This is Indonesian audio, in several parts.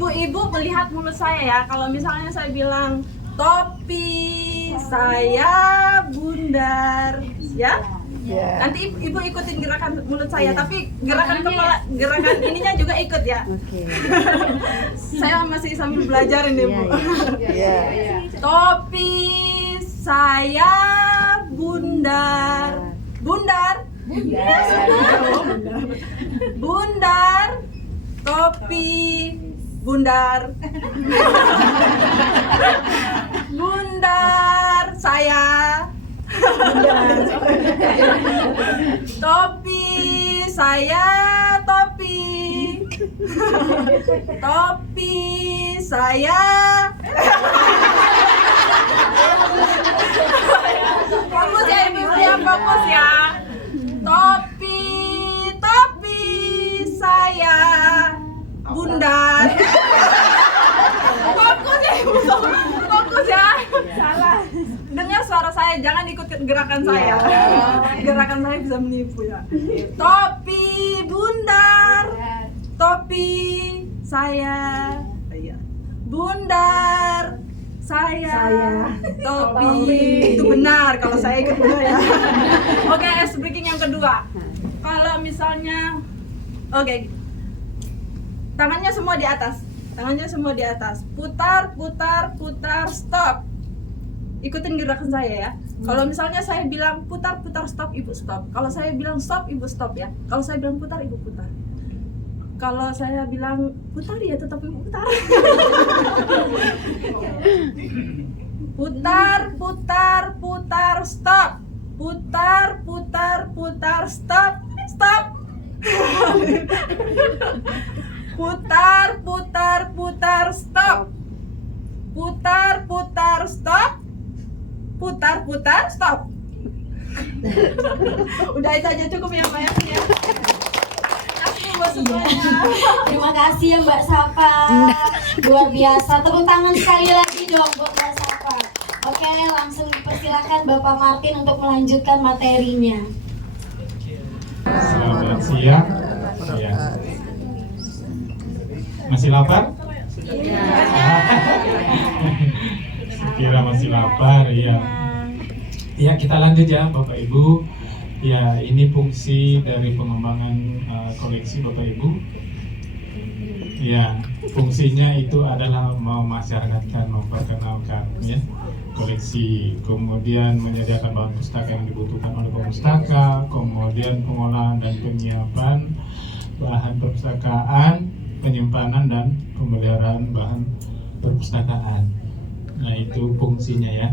ibu-ibu melihat mulut saya ya. Kalau misalnya saya bilang topi saya bundar, ya. Ya. Nanti ibu ikutin gerakan mulut saya, tapi gerakan kepala, gerakan ininya juga ikut ya. Oke. Saya masih sambil belajar ini bu. Iya. Topi saya bundar, bundar, bundar, topi bundar, bundar saya. Topi saya, topi, topi saya. Fokus ya ibu ya, fokus ya. Topi, topi saya bundar. Fokus ya ibu, fokus ya. Salah. Dengar suara saya, jangan ikut gerakan saya. Gerakan saya bisa menipu ya. Topi bundar, topi saya, bundar saya, topi. Itu benar kalau saya ikut benar ya. Oke, ice breaking yang kedua. Kalau misalnya, oke, tangannya semua di atas, tangannya semua di atas. Putar, putar, putar, stop. Ikutin gerakan saya ya. Kalau misalnya saya bilang putar, putar, stop, ibu stop. Kalau saya bilang stop, ibu stop ya. Kalau saya bilang putar, ibu putar. Kalau saya bilang putar ya tetap ibu putar. Putar, putar, putar, stop. Putar, putar, putar, stop, stop. Putar, putar, putar, stop. Putar, putar, stop. Putar, putar, stop. Udah itu aja cukup ya Mbak ya. Kasih buat semuanya. Terima kasih ya Mbak Safa. Luar biasa. Tepuk tangan sekali lagi dong buat Mbak Safa. Oke, langsung dipersilakan Bapak Martin untuk melanjutkan materinya. Selamat siang. Ya. Masih lapar? Iya. Kira masih lapar ya. Ya, kita lanjut ya Bapak Ibu. Ya, ini fungsi dari pengembangan koleksi Bapak Ibu. Ya, fungsinya itu adalah memasyarakatkan, memperkenalkan ya koleksi, kemudian menyediakan bahan pustaka yang dibutuhkan oleh pemustaka, kemudian pengolahan dan penyiapan bahan perpustakaan, penyimpanan dan pemeliharaan bahan perpustakaan. Nah, itu fungsinya ya.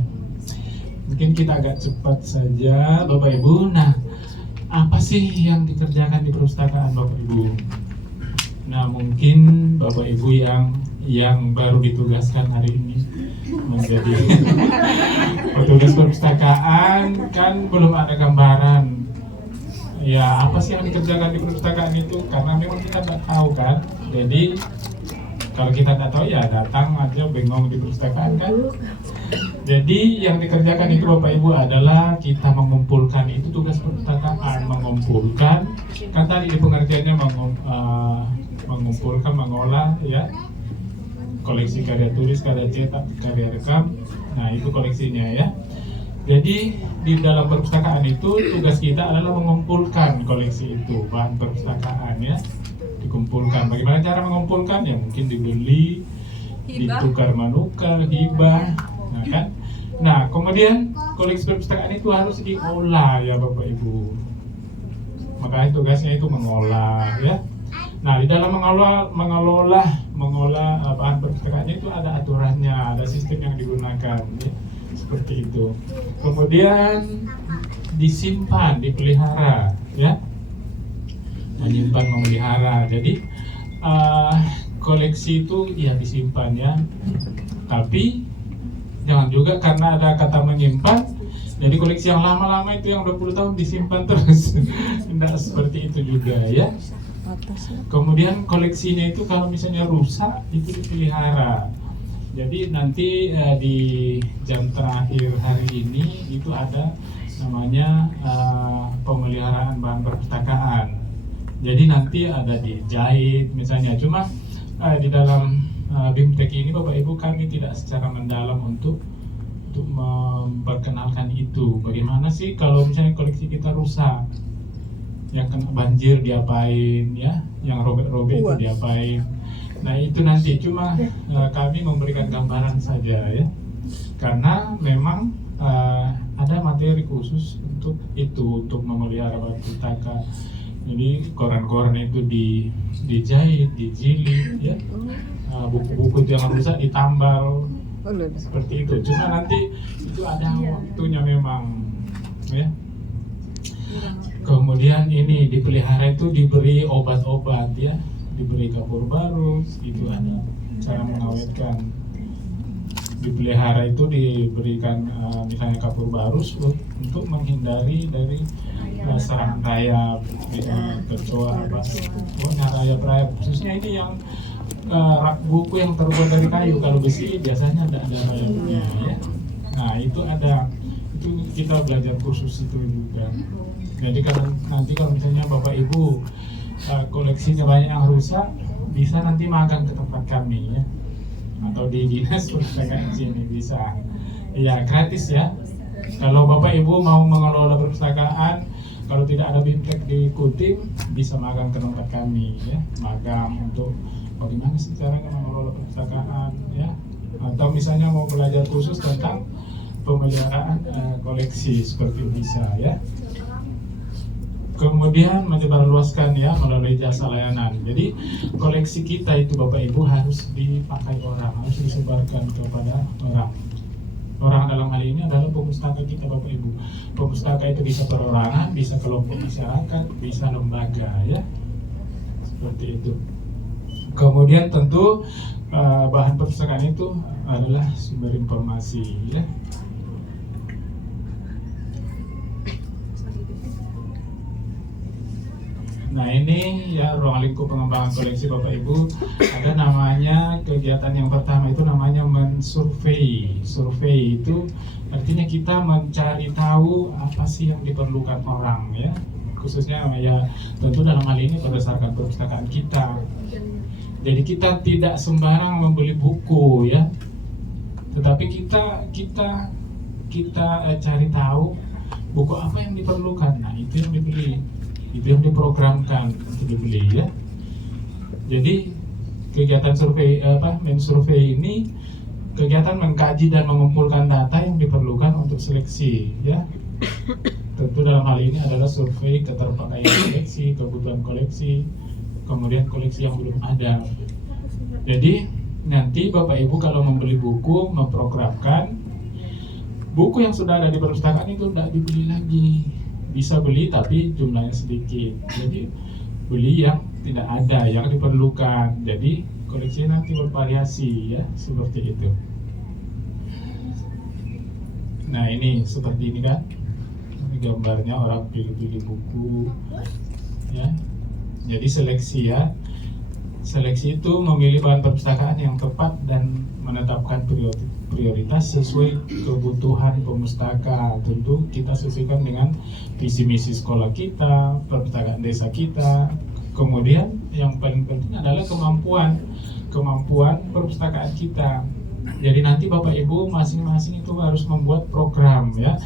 Mungkin kita agak cepat saja Bapak Ibu. Nah, apa sih yang dikerjakan di perpustakaan Bapak Ibu? Nah, mungkin Bapak Ibu yang baru ditugaskan hari ini menjadi petugas perpustakaan kan belum ada gambaran. Ya, apa sih yang dikerjakan di perpustakaan itu? Karena memang kita nggak tahu kan. Jadi kalau kita nggak tahu ya datang aja bengong di perpustakaan kan. Jadi yang dikerjakan itu Bapak Ibu adalah kita mengumpulkan, itu tugas perpustakaan, mengumpulkan. Kan tadi di pengertiannya mengumpulkan, mengolah ya koleksi karya tulis, karya cetak, karya rekam. Nah, itu koleksinya ya. Jadi di dalam perpustakaan itu tugas kita adalah mengumpulkan koleksi itu, bahan perpustakaan ya. Dikumpulkan. Bagaimana cara mengumpulkan? Ya mungkin dibeli, ditukar menukar, hibah, nah kan. Nah, kemudian koleksi perpustakaan itu harus diolah ya Bapak Ibu. Makanya tugasnya itu mengolah ya. Nah, di dalam mengolah bahan perpustakaannya itu ada aturannya, ada sistem yang digunakan ya. Seperti itu. Kemudian disimpan, dipelihara ya. Menyimpan, memelihara. Jadi koleksi itu ya disimpan ya, tapi jangan juga karena ada kata menyimpan jadi koleksi yang lama-lama itu yang 20 tahun disimpan terus. Tidak seperti itu juga ya. Kemudian koleksinya itu kalau misalnya rusak itu dipelihara. Jadi nanti di jam terakhir hari ini itu ada namanya pemeliharaan bahan perpustakaan. Jadi nanti ada dijahit misalnya, cuma di dalam BIMTEK ini Bapak Ibu kami tidak secara mendalam untuk memperkenalkan itu. Bagaimana sih kalau misalnya koleksi kita rusak, yang kena banjir diapain ya, yang robek-robek itu diapain. Nah itu nanti cuma kami memberikan gambaran saja ya, karena memang ada materi khusus untuk itu, untuk memelihara batu pustaka. Jadi koran-koran itu dijahit, dijilid ya, buku-buku yang rusak ditambal seperti itu. Cuma nanti itu ada waktunya memang ya. Kemudian ini dipelihara itu diberi obat-obat ya, diberi kapur barus, itu ada cara mengawetkan. Dipelihara itu diberikan misalnya kapur barus untuk menghindari dari serangan rayap, kecoa, pokoknya rayap-rayap. Khususnya ini yang rak buku yang terbuat dari kayu, kalau besi biasanya ada rayapnya ya. Nah itu ada, itu kita belajar khusus itu juga. Jadi nanti kalau misalnya Bapak Ibu koleksinya banyak yang rusak, bisa nanti magang ke tempat kami ya, atau di dinas perpustakaan sini bisa. Ya gratis ya. Kalau Bapak Ibu mau mengelola perpustakaan, kalau tidak ada BIMTEK di Kutim, bisa magang ke tempat kami ya, magang untuk bagaimana sih caranya mengelola perpustakaan ya, atau misalnya mau belajar khusus tentang pemeliharaan koleksi seperti bisa ya. Kemudian menyebarluaskan ya melalui jasa layanan. Jadi koleksi kita itu Bapak Ibu harus dipakai orang, harus disebarkan kepada orang. Orang dalam hal ini adalah pemustaka kita Bapak Ibu. Pemustaka itu bisa perorangan, bisa kelompok masyarakat, bisa lembaga ya. Seperti itu. Kemudian tentu bahan perpustakaan itu adalah sumber informasi ya. Nah ini ya ruang lingkup pengembangan koleksi Bapak Ibu, ada namanya kegiatan yang pertama itu namanya mensurvei. Survei itu artinya kita mencari tahu apa sih yang diperlukan orang ya, khususnya ya tentu dalam hal ini berdasarkan perpustakaan kita. Jadi kita tidak sembarang membeli buku ya, tetapi kita cari tahu buku apa yang diperlukan. Nah itu yang dibeli, itu yang diprogramkan untuk dibeli ya. Jadi kegiatan survei mensurvei ini kegiatan mengkaji dan mengumpulkan data yang diperlukan untuk seleksi ya. Tentu dalam hal ini adalah survei keterpakaian koleksi, kebutuhan koleksi, kemudian koleksi yang belum ada. Jadi nanti Bapak Ibu kalau membeli buku, memprogramkan buku yang sudah ada di perpustakaan itu tidak dibeli lagi. Bisa beli tapi jumlahnya sedikit. Jadi beli yang tidak ada, yang diperlukan. Jadi koleksi nanti bervariasi ya, seperti itu. Nah ini seperti ini kan, ini gambarnya orang pilih-pilih buku ya. Jadi seleksi ya. Seleksi itu memilih bahan perpustakaan yang tepat dan menetapkan prioritas sesuai kebutuhan pemustaka. Tentu kita sesuaikan dengan visi misi sekolah kita, perpustakaan desa kita. Kemudian yang paling penting adalah kemampuan perpustakaan kita. Jadi nanti Bapak Ibu masing-masing itu harus membuat program ya.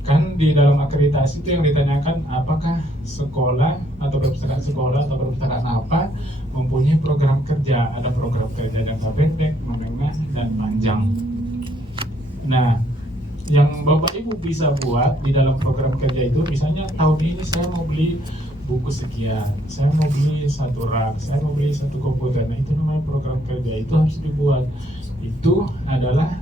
Kan di dalam akreditasi itu yang ditanyakan apakah sekolah atau perpustakaan sekolah atau perpustakaan apa mempunyai program kerja. Ada program kerja jangka pendek, menengah, dan panjang. Nah, yang Bapak Ibu bisa buat di dalam program kerja itu, misalnya tahun ini saya mau beli buku sekian, saya mau beli satu rak, saya mau beli satu komputer. Nah itu namanya program kerja, itu harus dibuat. Itu adalah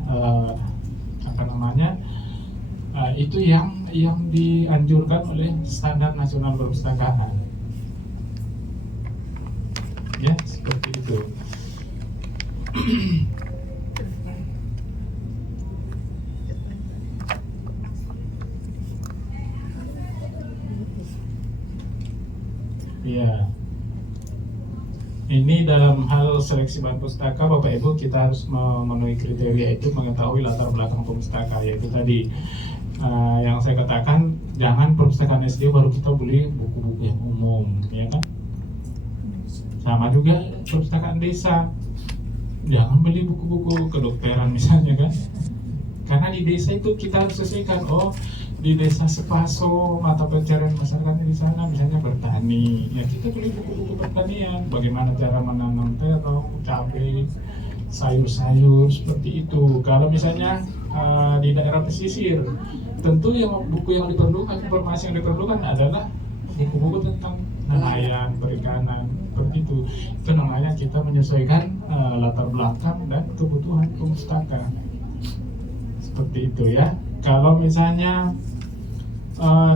itu yang dianjurkan oleh standar nasional perpustakaan. Ya, seperti itu. Ya. Ini dalam hal seleksi bahan pustaka, Bapak Ibu kita harus memenuhi kriteria itu, mengetahui latar belakang pustaka, yaitu tadi yang saya katakan, jangan perpustakaan SD baru kita beli buku-buku yang umum, ya kan? Sama juga perpustakaan desa, jangan beli buku-buku kedokteran misalnya kan, karena di desa itu kita harus sesuaikan. Oh, di desa Sepaso mata pencarian masyarakat di sana misalnya bertani, ya kita beli buku-buku pertanian, bagaimana cara menanam terong, cabai, sayur-sayur seperti itu. Kalau misalnya di daerah pesisir, tentu yang buku yang diperlukan, informasi yang diperlukan adalah buku-buku tentang nelayan, perikanan, seperti itu. Itu namanya kita menyesuaikan latar belakang dan kebutuhan pustaka. Seperti itu ya. Kalau misalnya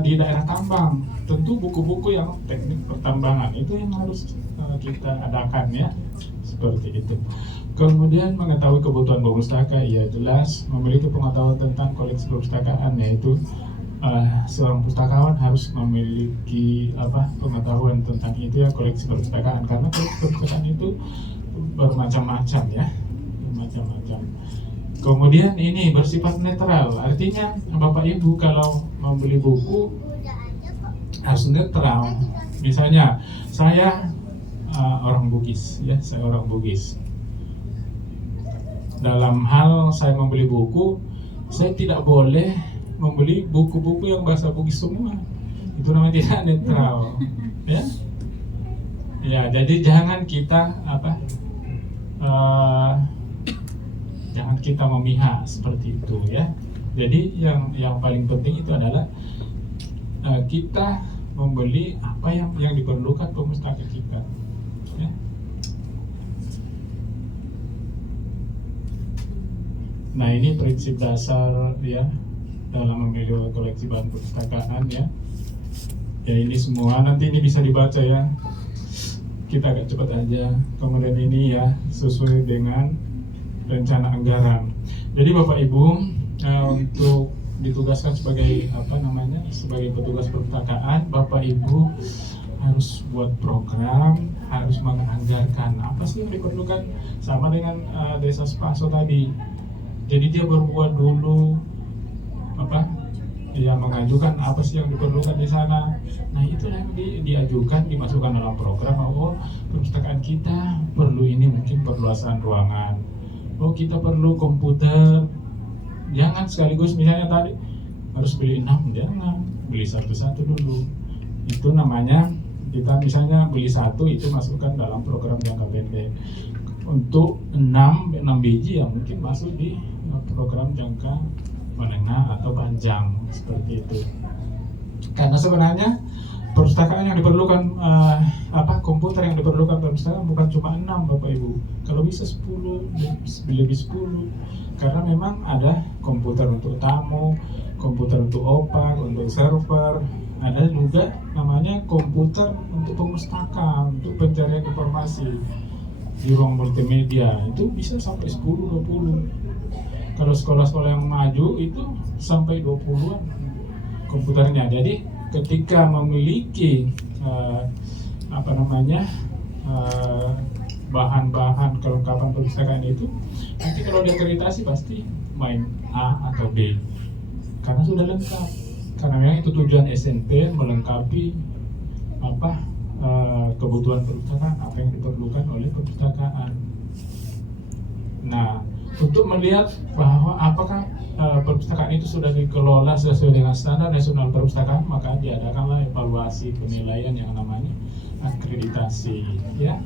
di daerah tambang, tentu buku-buku yang teknik pertambangan itu yang harus kita adakan ya, seperti itu. Kemudian mengetahui kebutuhan perpustaka, ya jelas memiliki pengetahuan tentang koleksi perpustakaan, yaitu seorang pustakawan harus memiliki pengetahuan tentang itu ya, koleksi perpustakaan, karena koleksi perpustakaan itu bermacam-macam ya, bermacam-macam. Kemudian ini bersifat netral, artinya Bapak Ibu kalau membeli buku harus netral. Misalnya saya orang Bugis ya, saya orang Bugis. Dalam hal saya membeli buku, saya tidak boleh membeli buku-buku yang bahasa Bugis semua. Itu namanya tidak netral, ya. Ya, jadi jangan kita jangan kita memihak seperti itu ya. Jadi yang paling penting itu adalah kita membeli apa yang diperlukan pemustaka kita. Ya. Nah, ini prinsip dasar ya dalam memilih koleksi bahan perpustakaan ya. Ya, ini semua nanti ini bisa dibaca ya. Kita agak cepat aja. Kemudian ini ya sesuai dengan rencana anggaran. Jadi Bapak Ibu untuk ditugaskan sebagai sebagai petugas perpustakaan, Bapak Ibu harus buat program, harus menganggarkan apa sih yang diperlukan, sama dengan desa Sepaso tadi. Jadi dia berbuat dulu mengajukan apa sih yang diperlukan di sana. Nah, itu yang diajukan, dimasukkan dalam program. Oh, perpustakaan kita perlu ini, mungkin perluasan ruangan. Oh, kita perlu komputer. Jangan sekaligus misalnya tadi harus beli 6, jangan beli satu-satu dulu. Itu namanya kita misalnya beli 1 itu masukkan dalam program jangka pendek. Untuk 6 biji yang mungkin masuk di program jangka menengah atau panjang, seperti itu. Karena sebenarnya perpustakaan yang diperlukan komputer yang diperlukan perpustakaan bukan cuma 6 Bapak Ibu. Kalau bisa 10, lebih 10. Karena memang ada komputer untuk tamu, komputer untuk opak, untuk server, ada juga namanya komputer untuk pemustaka, untuk pencarian informasi di ruang multimedia. Itu bisa sampai 10-20. Kalau sekolah-sekolah yang maju itu sampai 20-an komputernya. Jadi ketika memiliki bahan-bahan kelengkapan perpustakaan itu, nanti kalau diakreditasi pasti main A atau B karena sudah lengkap. Karena memang itu tujuan SNP, melengkapi kebutuhan perpustakaan, apa yang diperlukan oleh perpustakaan. Nah, untuk melihat bahwa apakah perpustakaan itu sudah dikelola sesuai dengan standar nasional perpustakaan, maka diadakanlah evaluasi penilaian yang namanya akreditasi ya.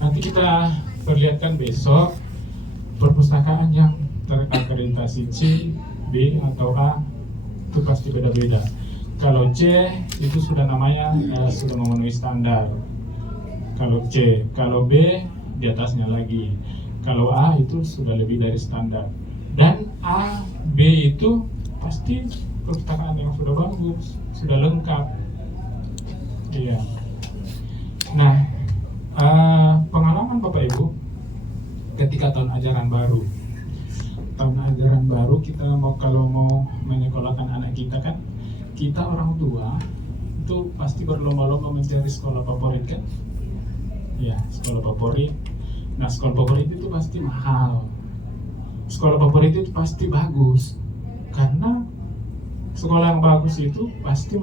Nanti kita perlihatkan besok perpustakaan yang terakreditasi C, B atau A itu pasti beda-beda. Kalau C itu sudah namanya sudah memenuhi standar. Kalau C, kalau B di atasnya lagi. Kalau A itu sudah lebih dari standar. Dan A, B itu pasti perpustakaan yang sudah bagus, sudah lengkap. Iya. Nah, pengalaman Bapak Ibu ketika tahun ajaran baru kita kalau mau menyekolahkan anak kita kan, kita orang tua itu pasti berlomba-lomba mencari sekolah favorit kan ya, sekolah favorit. Nah, sekolah favorit itu pasti mahal, sekolah favorit itu pasti bagus, karena sekolah yang bagus itu pasti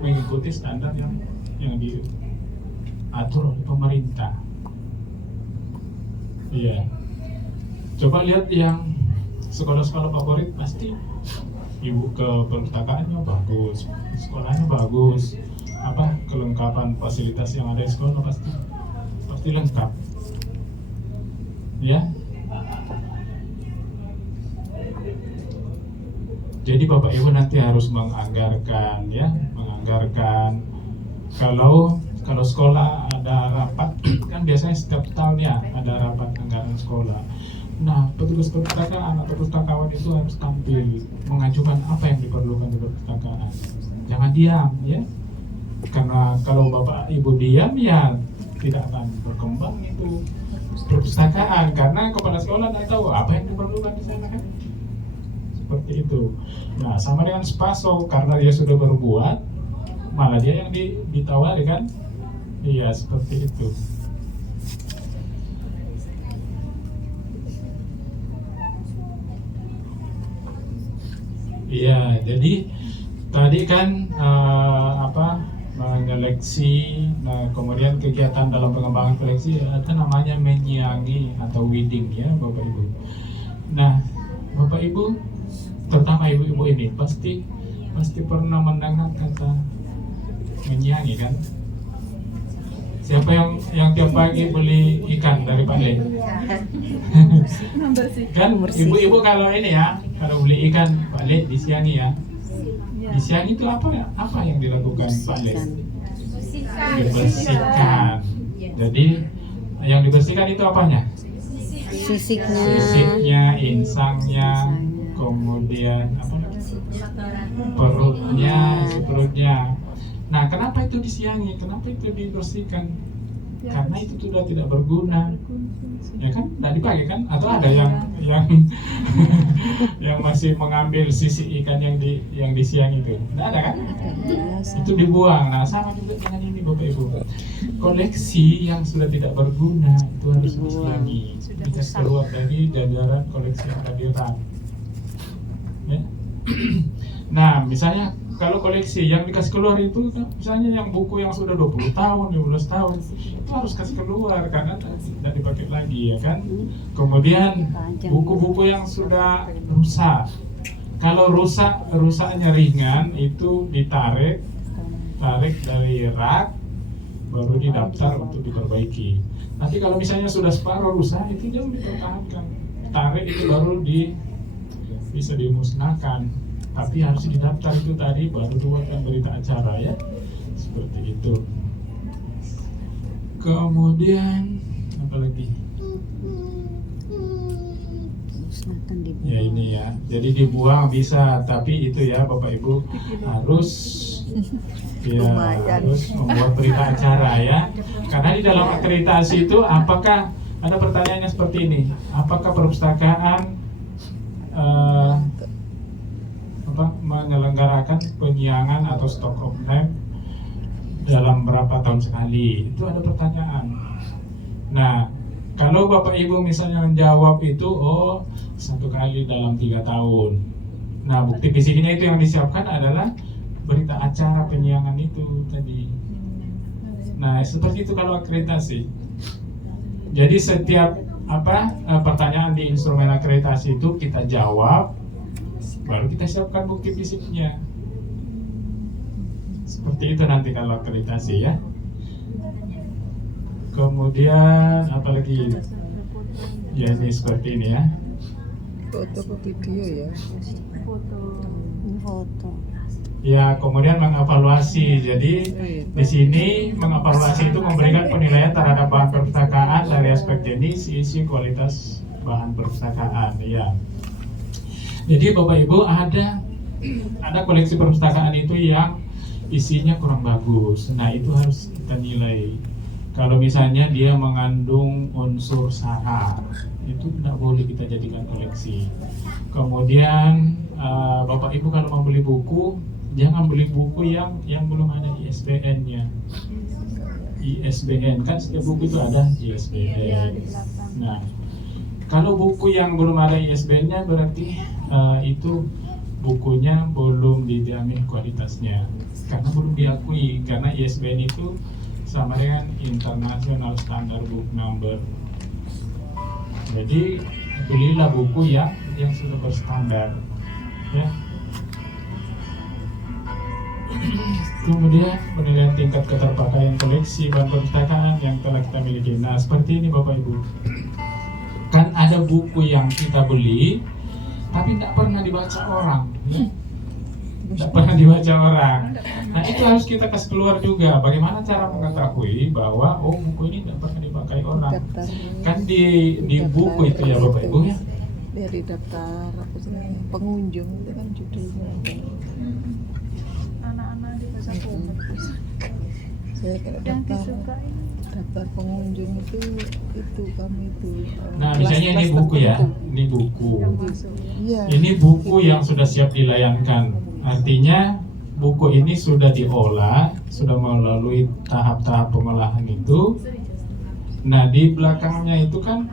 mengikuti standar yang diatur oleh pemerintah. Iya. Coba lihat yang sekolah-sekolah favorit, pasti ibu ke perpustakaannya bagus, sekolahnya bagus, apa kelengkapan fasilitas yang ada di sekolah pasti lengkap, ya. Jadi Bapak Ibu nanti harus menganggarkan, ya, menganggarkan. Kalau sekolah ada rapat, kan biasanya setiap tahun ya ada rapat anggaran sekolah. Nah, petugas perpustakaan atau pustakawan itu harus tampil mengajukan apa yang diperlukan di perpustakaan. Jangan diam, ya. Karena kalau Bapak Ibu diam, ya tidak akan berkembang itu perpustakaan. Karena kepala sekolah tidak tahu apa yang diperlukan di sana, kan. Seperti itu. Nah, sama dengan Spaso, karena dia sudah berbuat, malah dia yang ditawari, kan. Iya, seperti itu. Iya, jadi tadi kan menyeleksi, nah kemudian kegiatan dalam pengembangan koleksi ada namanya menyiangi atau weeding, ya Bapak Ibu. Nah, Bapak Ibu, terutama ibu-ibu ini pasti pernah mendengar kata menyiangi, kan? Siapa yang tiap pagi beli ikan dari Pak Le? Kan ibu-ibu kalau ini ya, kalau beli ikan Pak Le disiangi, ya. Disiangi itu apa yang dilakukan Pak Le? Dibersihkan. Jadi yang dibersihkan itu apanya? Sisiknya, insangnya, kemudian apa? Perutnya. Nah, kenapa itu disiangi? Kenapa itu dibersihkan? Karena itu sudah tidak berguna, ya kan? Tidak dipakai, kan? Atau ada yang yang masih mengambil sisi ikan yang disiang itu? Tidak ada, kan? Itu dibuang. Nah, sama juga dengan ini, Bapak Ibu. Koleksi yang sudah tidak berguna itu harus disiangi. Bisa keluar dari jajaran koleksi yang ada di RAN. Ya? Nah, misalnya kalau koleksi yang dikasih keluar itu, misalnya yang buku yang sudah 20 tahun, 15 tahun, itu harus kasih keluar karena tidak dipakai lagi, ya kan? Kemudian buku-buku yang sudah rusak, kalau rusaknya ringan itu ditarik dari rak, baru didaftar untuk diperbaiki. Nanti kalau misalnya sudah separuh rusak, itu jangan dipertahankan, tarik itu baru bisa dimusnahkan. Tapi harus didaftar itu tadi, baru buatkan berita acara, ya. Seperti itu. Kemudian apa lagi? Ya ini ya. Jadi dibuang bisa, tapi itu ya Bapak Ibu harus harus membuat berita acara, ya. Karena di dalam akreditasi itu apakah ada pertanyaannya seperti ini? Apakah perpustakaan menyelenggarakan penyiangan atau stock of name dalam berapa tahun sekali? Itu ada pertanyaan. Nah, kalau Bapak Ibu misalnya menjawab itu, 1 kali dalam 3 tahun. Nah, bukti fisiknya itu yang disiapkan adalah berita acara penyiangan itu tadi. Nah, seperti itu kalau akreditasi. Jadi setiap pertanyaan di instrumen akreditasi itu kita jawab, baru kita siapkan bukti fisiknya. Seperti itu nanti kalau akreditasi, ya. Kemudian apalagi? Ya ini seperti ini, ya. Foto video, ya. Foto. Ya, kemudian mengevaluasi. Jadi di sini mengevaluasi itu memberikan penilaian terhadap bahan perpustakaan dari aspek jenis, isi, kualitas bahan perpustakaan, ya. Jadi Bapak Ibu ada koleksi perpustakaan itu yang isinya kurang bagus. Nah, itu harus kita nilai. Kalau misalnya dia mengandung unsur sara, itu tidak boleh kita jadikan koleksi. Kemudian Bapak Ibu kalau membeli buku, jangan beli buku yang belum ada ISBN-nya. ISBN, kan setiap buku itu ada ISBN. Nah, kalau buku yang belum ada ISBN-nya berarti itu bukunya belum dijamin kualitasnya, karena belum diakui, karena ISBN itu sama dengan International Standard Book Number. Jadi belilah buku yang sudah berstandar, ya. Kemudian penilaian tingkat keterpakaian koleksi bahan perpustakaan yang telah kita miliki. Nah, seperti ini Bapak Ibu. Kan ada buku yang kita beli tapi tidak pernah dibaca orang, ya? Tidak pernah dibaca orang. Nah, itu harus kita kasih keluar juga. Bagaimana cara mengetahui bahwa oh buku ini tidak pernah dipakai orang? Daftar. Kan di buku itu ya Bapak Ibu ya. Dari daftar apa sih namanya? Pengunjung itu kan judulnya. Anak-anak di pasar Saya kira daftar pengunjung itu kami itu. Nah, misalnya ini kelas-kelas buku ya. tertentu. Ini buku. Iya. Ini buku yang sudah siap dilayangkan. Artinya buku ini sudah diolah, sudah melalui tahap-tahap pengolahan itu. Nah, di belakangnya itu kan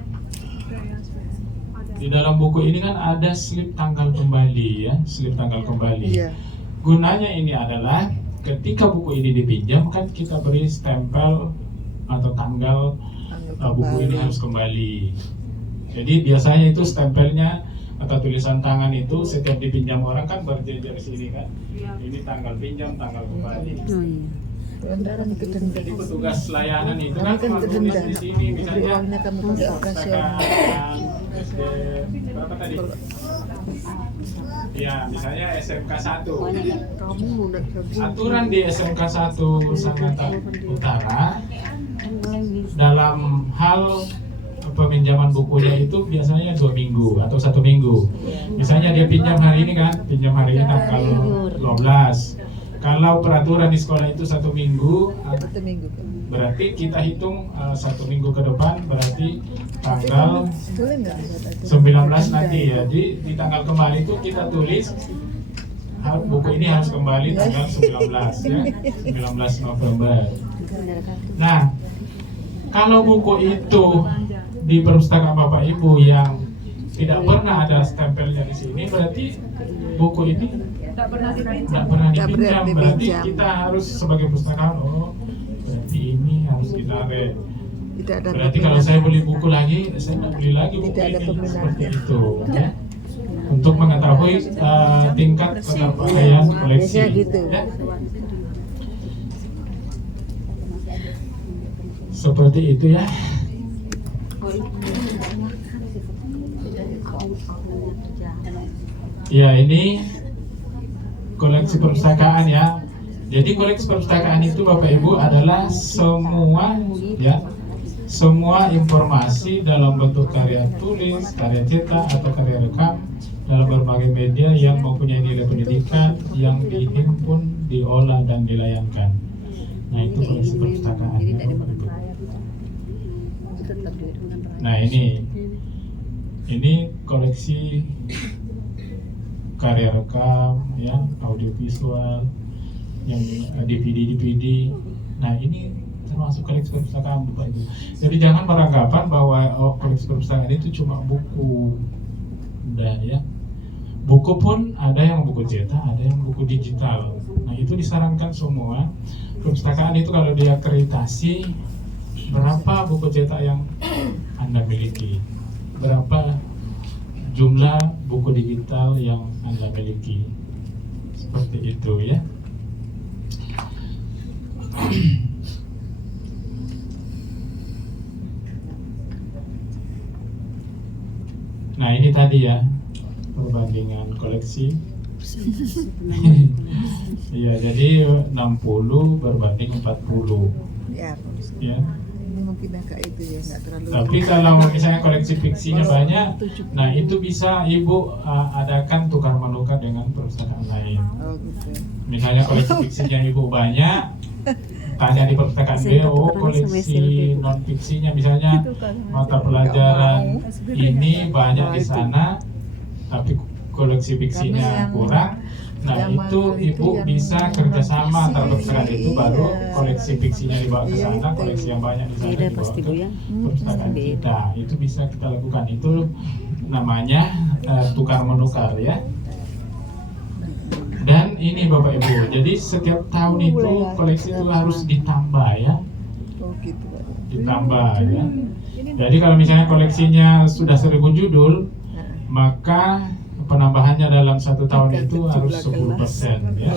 di dalam buku ini kan ada slip tanggal kembali ya, slip tanggal kembali. Iya. Gunanya ini adalah ketika buku ini dipinjam kan kita beri stempel atau tanggal buku ini harus kembali. Jadi biasanya itu stempelnya atau tulisan tangan itu setiap dipinjam orang kan berjejer sini kan. Ini tanggal pinjam, tanggal kembali. Oh iya. Kendaraan itu denda. Jadi petugas layanan itu kan Kan cuma itu tulis denda. di sini misalnya Uangnya kami pakai operasional. SD berapa tadi? Ya, misalnya SMK 1. Kamu udah Aturan di SMK 1 Sangatta Utara dalam hal peminjaman bukunya itu biasanya 2 minggu atau 1 minggu. Misalnya dia pinjam hari ini kan, pinjam hari ini tanggal 12. Kalau peraturan di sekolah itu 1 minggu, satu minggu. berarti kita hitung 1 minggu ke depan berarti tanggal Boleh nggak buat itu? 19 nanti ya. Di tanggal kembali itu kita tulis buku ini harus kembali tanggal 19 ya, 19 November. Nah, kalau buku itu di perpustakaan Bapak Ibu yang tidak pernah ada stempelnya di sini, berarti buku ini tidak pernah dipinjam. tidak pernah Tidak pernah dipinjam. Berarti dipinjam. kita harus sebagai pustakaan, oh berarti ini harus kita read. Tidak ada Berarti kalau saya beli buku lagi, saya tidak beli lagi buku Tidak ada ini peminatnya. seperti itu, ya. Untuk mengetahui tingkat keterpakaian koleksi. Biasanya gitu. Ya. Seperti itu ya. Ya, ini koleksi perpustakaan ya. Jadi koleksi perpustakaan itu Bapak Ibu adalah semua ya, semua informasi dalam bentuk karya tulis, karya cetak atau karya rekam dalam berbagai media yang mempunyai nilai pendidikan yang dihimpun, diolah dan dilayangkan. Nah, itu koleksi perpustakaan. Ya, Bapak Ibu. Nah, ini koleksi karya rekam ya, audiovisual, yang DVD. Nah, ini termasuk koleksi perpustakaan Bapak Ibu. Jadi jangan beranggapan bahwa koleksi perpustakaan itu cuma buku. Udah ya. Buku pun ada yang buku cetak, ada yang buku digital. Nah, itu disarankan semua. Perpustakaan itu kalau diakreditasi, berapa buku cetak yang Anda miliki? Berapa jumlah buku digital yang Anda miliki? Seperti itu ya. Nah, ini tadi ya perbandingan koleksi. Iya, jadi 60 berbanding 40 Ya, ya. ini mungkin agak itu ya, nggak terlalu. Tapi kalau misalnya koleksi fiksinya banyak, nah itu bisa Ibu adakan tukar menukar dengan perpustakaan lain. Oh gitu. Misalnya koleksi fiksinya Ibu banyak, tanya di perpustakaan B, oh koleksi non fiksinya misalnya mata pelajaran ini banyak di sana, tapi koleksi fiksinya kurang. Nah, itu Ibu bisa kerjasama antar perpustakaan itu, baru koleksi fiksinya dibawa ke sana, koleksi yang banyak di sana dibawa ke perpustakaan kita. Itu bisa kita lakukan. Itu namanya tukar menukar ya. Dan ini Bapak Ibu, jadi setiap tahun itu koleksi itu harus ditambah ya. Oh gitu Pak. ditambah ya. Jadi kalau misalnya koleksinya sudah 1000 judul, maka penambahannya dalam 1 tahun itu harus 10% ya.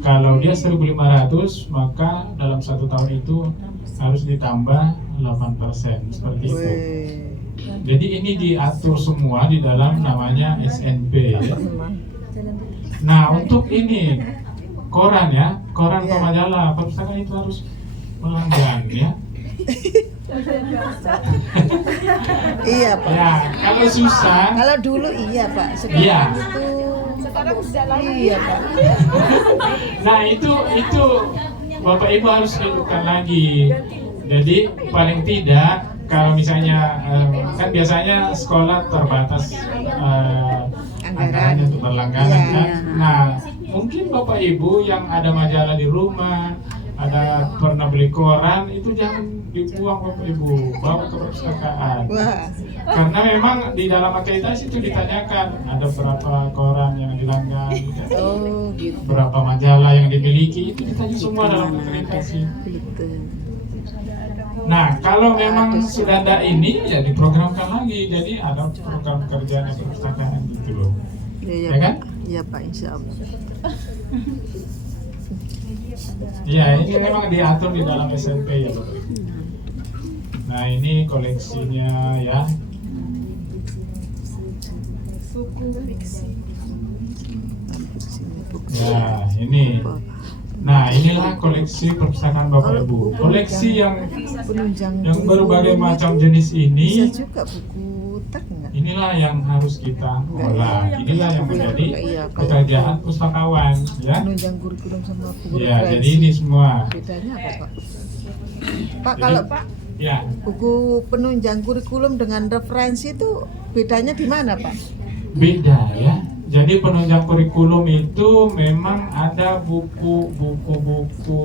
Kalau dia 1.500, maka dalam 1 tahun itu harus ditambah 8%, seperti itu. Jadi ini diatur semua di dalam namanya SNP ya. Nah untuk ini koran ya, koran atau majalah perpustakaan itu harus pelanggan ya. Iya Pak. Ya kalau susah, Kalau dulu iya Pak, sekarang iya. sekarang tidak lagi. Iya Pak. Nah itu Bapak Ibu harus tentukan lagi. Jadi paling tidak kalau misalnya kan biasanya sekolah terbatas anggarannya untuk berlangganan kan. Nah mungkin Bapak Ibu yang ada majalah di rumah, ada pernah beli koran, itu jangan dibuang Bapak Ibu, bawa ke perpustakaan. Wah. Karena memang di dalam akreditasi itu ditanyakan ada berapa koran yang dilanggar, Oh gitu. berapa majalah yang dimiliki, itu ditanya semua dalam akreditasi. Betul. Nah, kalau memang sudah ada ini, ya diprogramkan lagi. Jadi ada program kerjaan perpustakaan gitu loh. Iya Ya kan? Pak. Iya Pak, insya Allah. Ya, ini memang diatur di dalam SMP ya Bapak Ibu. Nah, ini koleksinya ya. Ya, ini. Nah, inilah koleksi perpustakaan Bapak Ibu. Koleksi yang Penunjang berbagai macam jenis bisa ini, juga buku tak enggak? inilah yang harus kita olah. Inilah yang menjadi Iya, kalau pekerjaan pustakawan, ya. penunjang kurikulum sama buku Ya, referensi. jadi ini semua. Bedanya apa Pak? Pak Jadi, kalau Pak ya, buku penunjang kurikulum dengan referensi itu bedanya di mana Pak? beda ya. Jadi penunjang kurikulum itu memang ada buku-buku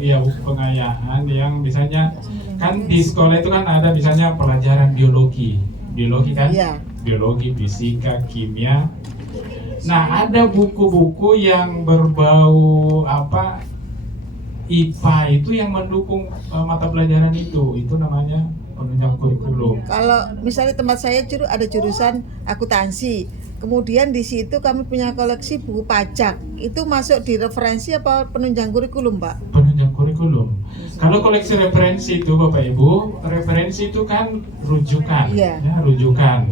ya, buku pengayaan yang misalnya kan di sekolah itu kan ada misalnya pelajaran biologi kan, Iya. biologi, fisika, kimia. Nah ada buku-buku yang berbau apa IPA itu yang mendukung mata pelajaran itu namanya penunjang kurikulum. Kalau misalnya tempat saya ada jurusan akuntansi, kemudian di situ kami punya koleksi buku pajak, itu masuk di referensi apa penunjang kurikulum Pak? Penunjang kurikulum. Kalau koleksi referensi itu Bapak Ibu, referensi itu kan rujukan, Iya. ya, rujukan.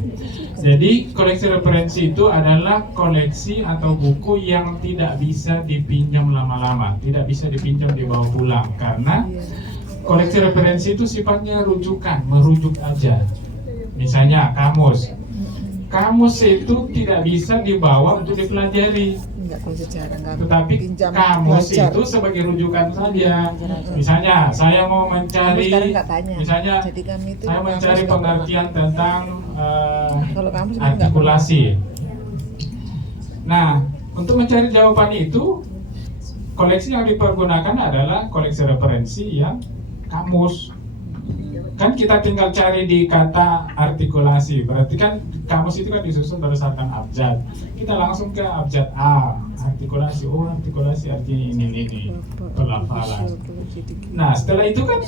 Jadi koleksi referensi itu adalah koleksi atau buku yang tidak bisa dipinjam lama-lama, tidak bisa dipinjam dibawa pulang karena koleksi referensi itu sifatnya rujukan, merujuk aja. Misalnya kamus itu tidak bisa dibawa untuk dipelajari. Enggak tahu sejarah, enggak Tetapi pinjam kamus belajar. itu sebagai rujukan saja. Misalnya saya mau Kami mencari, sekarang nggak tanya. misalnya Jadi kami itu saya mencari kamus pengertian tentang Kalau kamu sebenarnya nggak artikulasi. Nah, untuk mencari jawaban itu, koleksi yang dipergunakan adalah koleksi referensi yang kamus. Kan kita tinggal cari di kata artikulasi, berarti kan kamus itu kan disusun berdasarkan abjad. Kita langsung ke abjad A, artikulasi. Oh, artikulasi artinya ini pelafalan. Nah, setelah itu kan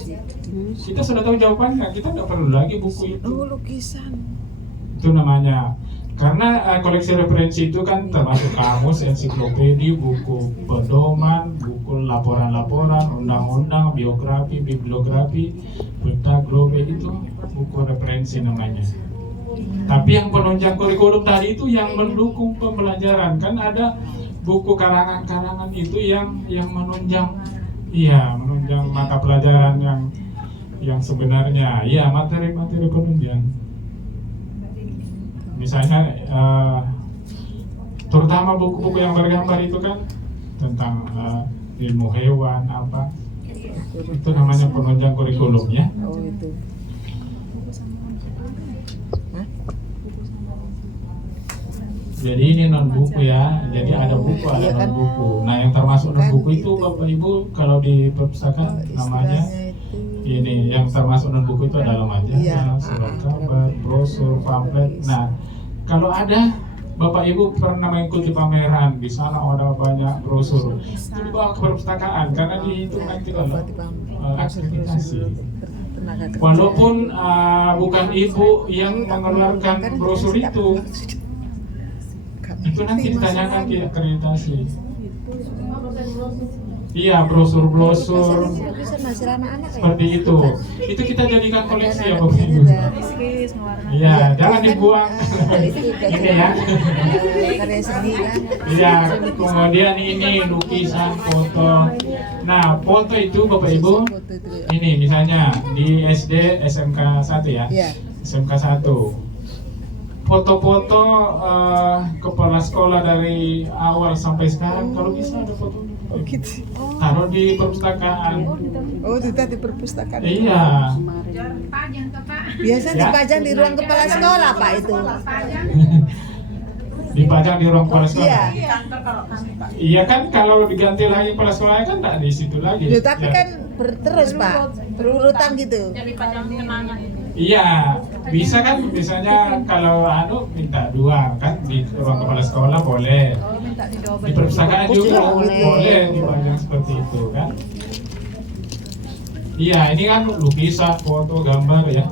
kita sudah tahu jawabannya, kita nggak perlu lagi buku itu. Oh, lukisan. Itu namanya. Karena koleksi referensi itu kan termasuk kamus, ensiklopedi, buku pedoman, buku laporan-laporan, undang-undang, biografi, bibliografi, peta, globe, itu buku referensi namanya. Tapi yang penunjang kurikulum tadi itu yang mendukung pembelajaran. Kan ada buku karangan-karangan itu yang menunjang, menunjang mata pelajaran yang sebenarnya, materi-materi penunjang. Misalnya terutama buku-buku yang bergambar itu kan tentang ilmu hewan apa, itu namanya penunjang kurikulum ya. Oh itu. Jadi ini non buku ya, jadi ada buku ada non buku. Nah yang termasuk non buku itu Bapak Ibu kalau di perpustakaan namanya ini, yang termasuk non buku itu adalah majalah, surat kabar, brosur, pamflet. Nah kalau ada Bapak Ibu pernah mengikuti pameran, di sana ada banyak brosur. Itu dibawa ke perpustakaan karena dihitung nanti kalau akreditasi. Walaupun bukan ibu yang mengeluarkan brosur itu nanti ditanyakan di akreditasi. Iya, brosur-brosur seperti itu. Itu kita jadikan koleksi ya Bapak Ibu. Iya, jangan dibuang. Ini ya. Iya, kemudian ini lukisan, foto. Nah, foto itu Bapak Ibu, ini misalnya di SD SMK 1 ya. SMK 1. Foto-foto kepala sekolah dari awal sampai sekarang, kalau bisa ada foto. Taruh di perpustakaan. Oh, itu di perpustakaan. Iya. Biasa dipajang di ruang kepala sekolah, Pak itu. Dipajang di ruang kepala sekolah. Iya. Iya kan, kalau diganti lagi kepala sekolah kan tidak di situ lagi. Loh, tapi Ya. kan terus, Pak. Berurutan gitu. Jadi pajang kenangan. Iya, bisa kan misalnya kalau minta 2 kan di ruang kepala sekolah boleh. Di perpustakaan juga boleh dipajang seperti itu kan. Iya, ini kan lukisan, foto, gambar ya.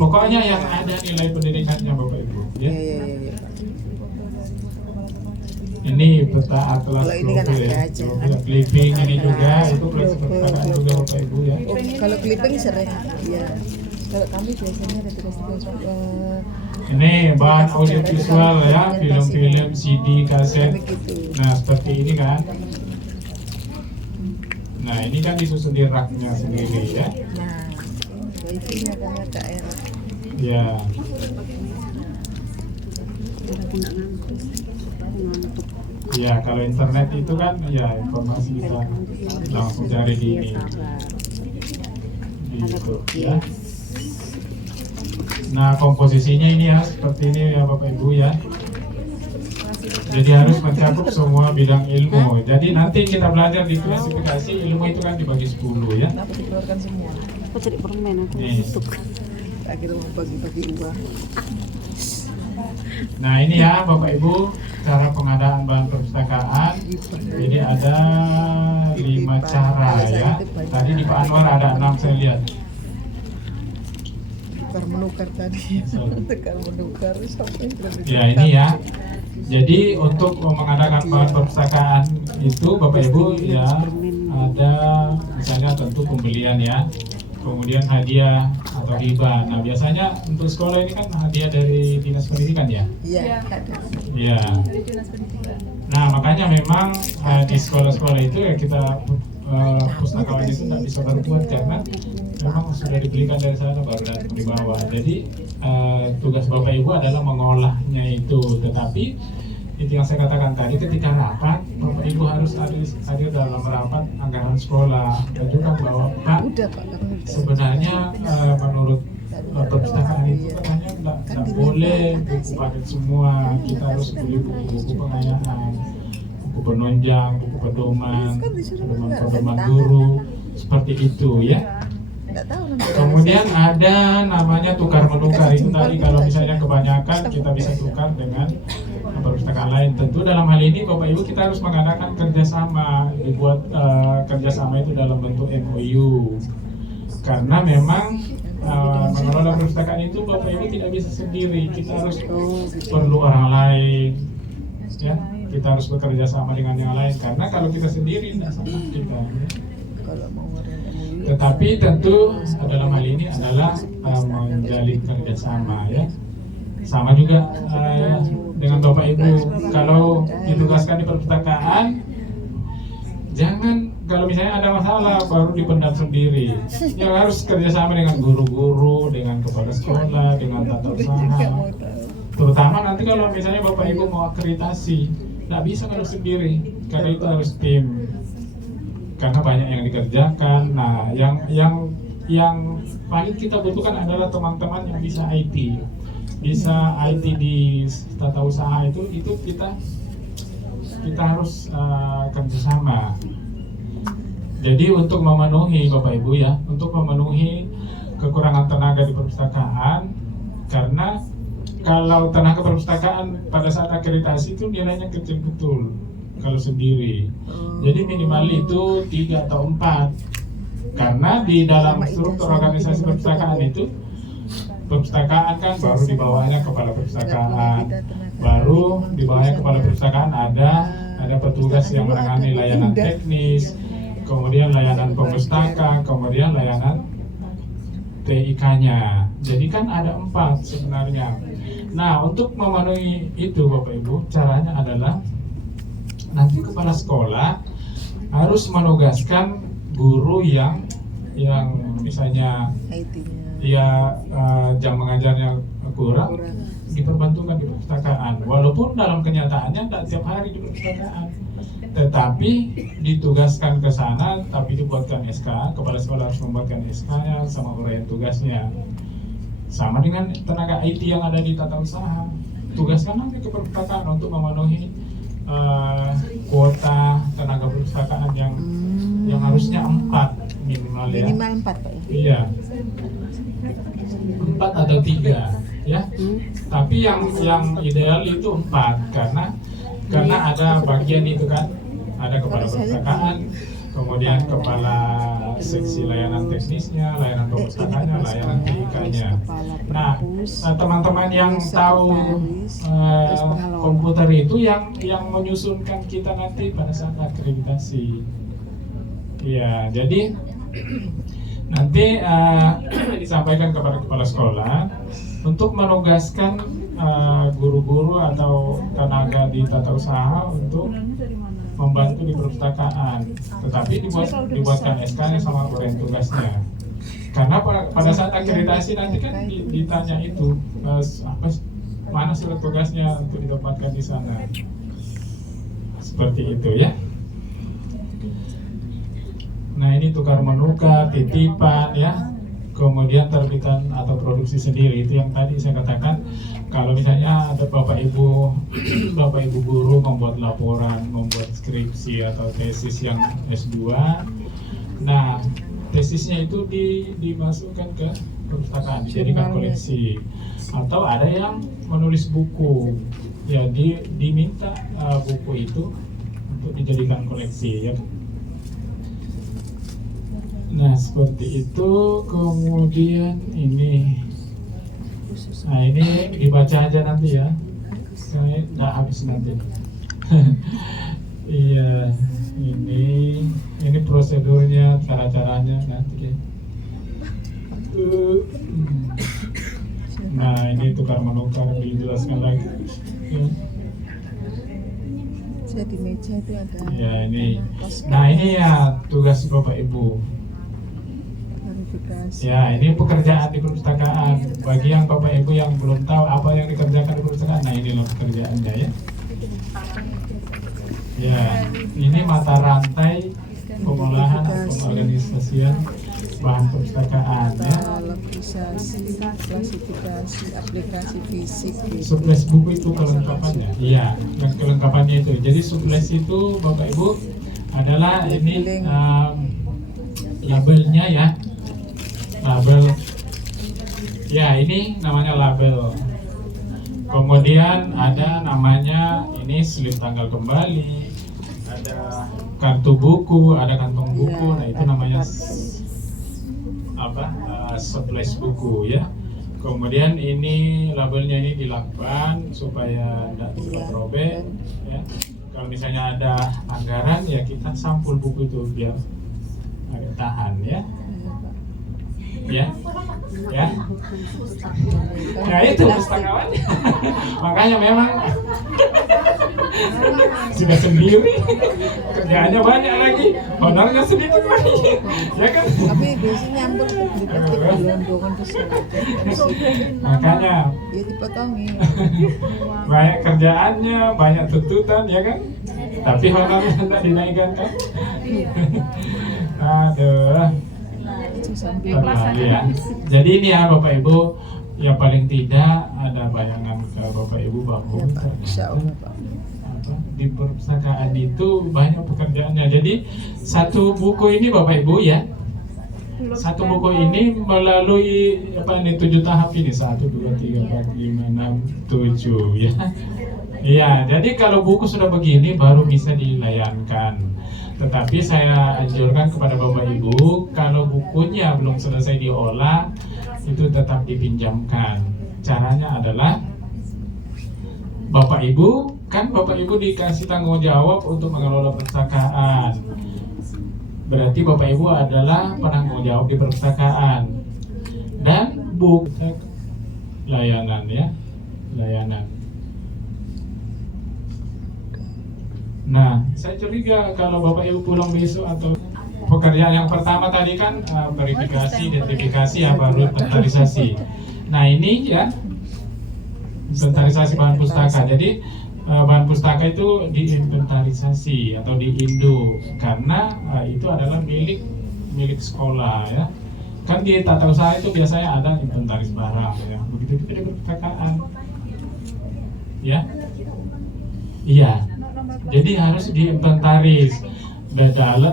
Pokoknya yang ada nilai pendidikannya Bapak Ibu ya. Iya. Ini peta atlas Kalau ini kan profil ada ya. aja. Profil clipping ini juga itu perpustakaan juga Bapak Ibu ya. Oh, kalau clipping sering. Iya. Kalau kami biasanya ada tugas-tugas Ini bahan audiovisual ya, film-film, CD, kaset. begitu. Nah seperti ini kan. Nah ini kan disusun di raknya sendiri ya. Nah, wifi-nya kan ada air. Ya. Ya kalau internet itu kan ya informasi kita langsung cari di ini. Gitu ya. Nah komposisinya ini ya seperti ini ya Bapak Ibu ya. Jadi harus mencakup semua bidang ilmu. Jadi nanti kita belajar di klasifikasi ilmu itu kan dibagi 10 ya. Kenapa dikeluarkan semua? Aku cari permen aku Nih. tutup. Akhirnya mau bagi-bagi uang. Nah ini ya Bapak Ibu cara pengadaan bahan perpustakaan. Jadi ada 5 cara ya. Tadi di Pak Anwar ada 6 saya lihat. Tukar menukar tadi. Tukar menukar sampai Ya ini ya. Jadi untuk mengadakan bahan perpustakaan itu Bapak Ibu ya ada misalnya tentu pembelian ya. Kemudian hadiah atau hibah. Nah biasanya untuk sekolah ini kan hadiah dari dinas pendidikan ya. Iya, ada. Iya. Nah makanya memang di sekolah-sekolah itu ya kita pustakawan itu tidak bisa berbuat karena memang sudah dibelikan dari sana baru datang dibawa. Jadi tugas Bapak Ibu adalah mengolahnya itu. Tetapi itu yang saya katakan tadi ketika rapat Bapak Ibu harus hadir dalam rapat anggaran sekolah dan juga bahwa Pak Udah Pak, kamu udah. sebenarnya menurut perpustakaan itu katanya nggak boleh buku paket semua, kita harus beli buku-buku pengayaan, buku penunjang, buku pedoman, pedoman guru seperti itu ya. Nggak tahu namanya. Kemudian ada namanya tukar menukar, itu tadi kalau misalnya kebanyakan kita bisa tukar dengan perpustakaan lain. Tentu dalam hal ini Bapak Ibu kita harus mengadakan kerjasama, dibuat kerjasama itu dalam bentuk MOU. Karena memang mengelola perpustakaan itu Bapak Ibu tidak bisa sendiri, kita harus perlu orang lain, ya. Kita harus bekerja sama dengan yang lain karena kalau kita sendiri tidak sama kita. Ya. Kalau mau ngoreng Tetapi tentu dalam hal ini adalah menjalin kerjasama ya. Sama juga dengan Bapak Ibu kalau ditugaskan di perpustakaan, jangan kalau misalnya ada masalah baru dipendam sendiri. Ya harus kerjasama dengan guru-guru, dengan kepala sekolah, dengan tata usaha. Terutama nanti kalau misalnya Bapak Ibu mau akreditasi, nggak bisa kalau sendiri, karena itu harus tim. Karena banyak yang dikerjakan. Nah, yang paling kita butuhkan adalah teman-teman yang bisa IT. Bisa IT di tata usaha itu kita harus kerjasama. Jadi untuk memenuhi Bapak Ibu ya, untuk memenuhi kekurangan tenaga di perpustakaan, karena kalau tenaga perpustakaan pada saat akreditasi itu nilainya kecil betul kalau sendiri. Jadi minimal itu 3 atau 4. Karena di dalam struktur organisasi perpustakaan itu, perpustakaan kan baru di bawahnya kepala perpustakaan, baru di bawahnya kepala perpustakaan ada petugas yang menangani layanan teknis, kemudian layanan pemustaka, kemudian layanan TIK-nya. Jadi kan ada 4 sebenarnya. Nah, untuk memenuhi itu Bapak Ibu, caranya adalah nanti kepala sekolah harus menugaskan guru yang misalnya ya jam mengajarnya kurang, diperbantukan di perpustakaan. Walaupun dalam kenyataannya tidak tiap hari di perpustakaan, tetapi ditugaskan ke sana, tapi dibuatkan SK. Kepala sekolah harus membuatkan SK-nya sama uraian tugasnya. Sama dengan tenaga IT yang ada di tata usaha, tugaskan nanti ke perpustakaan untuk memenuhi kuota tenaga perpustakaan yang harusnya 4 minimal ya. Minimal 4 Pak ya? Iya, 4 atau 3 ya. Tapi yang ideal itu 4 karena ada bagian itu kan, ada kepala perpustakaan, kemudian kepala seksi layanan teknisnya, layanan perpustakaannya, layanan TIK-nya. Nah, teman-teman yang tahu komputer itu yang menyusunkan kita nanti pada saat akreditasi. Ya, jadi nanti disampaikan kepada kepala sekolah untuk menugaskan guru-guru atau tenaga di tata usaha untuk membantu di perpustakaan, tetapi dibuatkan SK-nya sama uraian tugasnya. Karena pada saat akreditasi nanti kan ditanya itu mana surat tugasnya untuk ditempatkan di sana. Seperti itu ya. Nah, ini tukar menukar, titipan ya. Kemudian terbitan atau produksi sendiri, itu yang tadi saya katakan. Kalau misalnya ada Bapak Ibu guru membuat laporan, membuat skripsi atau tesis yang S2, nah tesisnya itu dimasukkan ke perpustakaan, dijadikan koleksi. Atau ada yang menulis buku, ya diminta buku itu untuk dijadikan koleksi ya. Nah, seperti itu. Kemudian ini, nah ini dibaca aja nanti ya, saya nggak habis nanti. Iya, ini prosedurnya, cara-caranya nanti. Nah, ini tukar menukar dijelaskan lagi. Saya di meja itu ada. Ya ini, nah ini ya tugas Bapak Ibu. Ya, ini pekerjaan di perpustakaan. Bagi yang Bapak Ibu yang belum tahu apa yang dikerjakan di perpustakaan, nah inilah pekerjaannya ya. Ya, ini mata rantai pengolahan atau pengorganisasian bahan perpustakaan ya. Logisasi, klasifikasi, aplikasi fisik. Suples buku itu kelengkapannya. Iya, dan kelengkapannya itu. Jadi suples itu Bapak Ibu adalah ini labelnya ya. Label, ya ini namanya label. Kemudian ada namanya ini slip tanggal kembali, ada kartu buku, ada kantong buku. Nah itu namanya supplies buku ya. Kemudian ini labelnya ini dilakban supaya tidak cepat robek ya. Kalau misalnya ada anggaran ya kita sampul buku itu biar agak tahan ya. Ya, itu pustakawannya. Makanya memang sudah sendiri, kerjaannya banyak lagi, honornya sedikit lagi, ya kan? Tapi biasanya nyampur gelondongan besar. Makanya Ya dipotongi. banyak kerjaannya, banyak tuntutan, ya kan? Tapi honornya tidak dinaikkan kan? Aduh. Ya. Jadi ini ya Bapak Ibu, yang paling tidak ada bayangan ke Bapak Ibu bahwa di perpustakaan itu banyak pekerjaannya. Jadi satu buku ini Bapak Ibu ya, satu buku ini melalui apa ini 7 tahap ini 1, 2, 3, 4, 5, 6, 7 ya. Iya, jadi kalau buku sudah begini baru bisa dilayangkan. Tetapi saya anjurkan kepada Bapak Ibu kalau bukunya belum selesai diolah itu tetap dipinjamkan. Caranya adalah Bapak Ibu dikasih tanggung jawab untuk mengelola perpustakaan. Berarti Bapak Ibu adalah penanggung jawab di perpustakaan. Dan buku layanan ya, layanan. Nah, saya curiga kalau Bapak Ibu pulang besok atau pekerjaan yang pertama tadi kan verifikasi, identifikasi ya, baru inventarisasi. Nah ini ya inventarisasi bahan pustaka. Jadi bahan pustaka itu diinventarisasi atau diindu karena itu adalah milik sekolah ya. Kan di tata usaha itu biasanya ada inventaris barang ya. Begitu juga di perpustakaan. Ya. Iya. Jadi harus diinventaris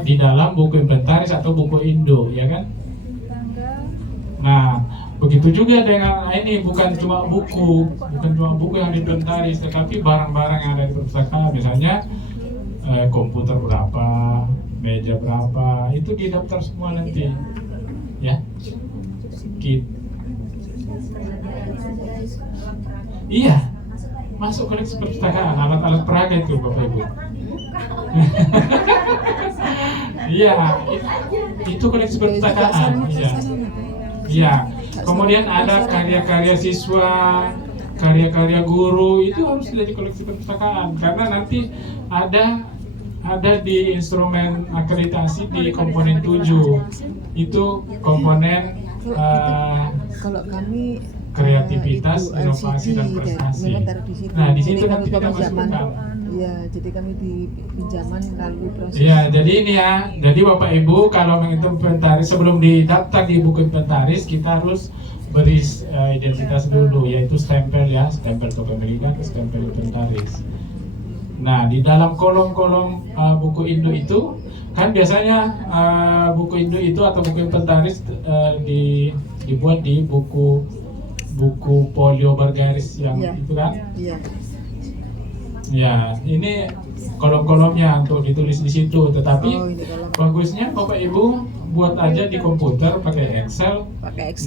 di dalam buku inventaris atau buku induk ya kan. Nah, begitu juga dengan ini bukan cuma buku yang diinventaris, tetapi barang-barang yang ada di perpustakaan, misalnya komputer berapa, meja berapa, itu didaftar semua nanti, ya. Iya, masuk koleksi perpustakaan, alat-alat peraga itu Bapak Ibu. Iya, itu koleksi perpustakaan. Iya. Iya, kemudian ada karya-karya siswa, karya-karya guru, itu harus jadi koleksi perpustakaan karena nanti ada di instrumen akreditasi di komponen 7 itu komponen kalau kami kreativitas, inovasi dan prestasi. Nah, di situ nanti kita masukkan. Iya, jadi kami di pinjaman lalu proses. Iya, jadi ini ya. Jadi Bapak Ibu kalau menginventaris sebelum didaftar di buku inventaris kita harus beri identitas dulu, yaitu stempel ya, stempel kepemilikan, stempel inventaris. Nah, di dalam kolom-kolom buku induk itu kan biasanya buku induk itu atau buku inventaris dibuat di buku folio bergaris yang itu kan. Iya. Ya, ini kolom-kolomnya untuk ditulis di situ. Tetapi bagusnya Bapak Ibu buat aja di komputer pakai Excel.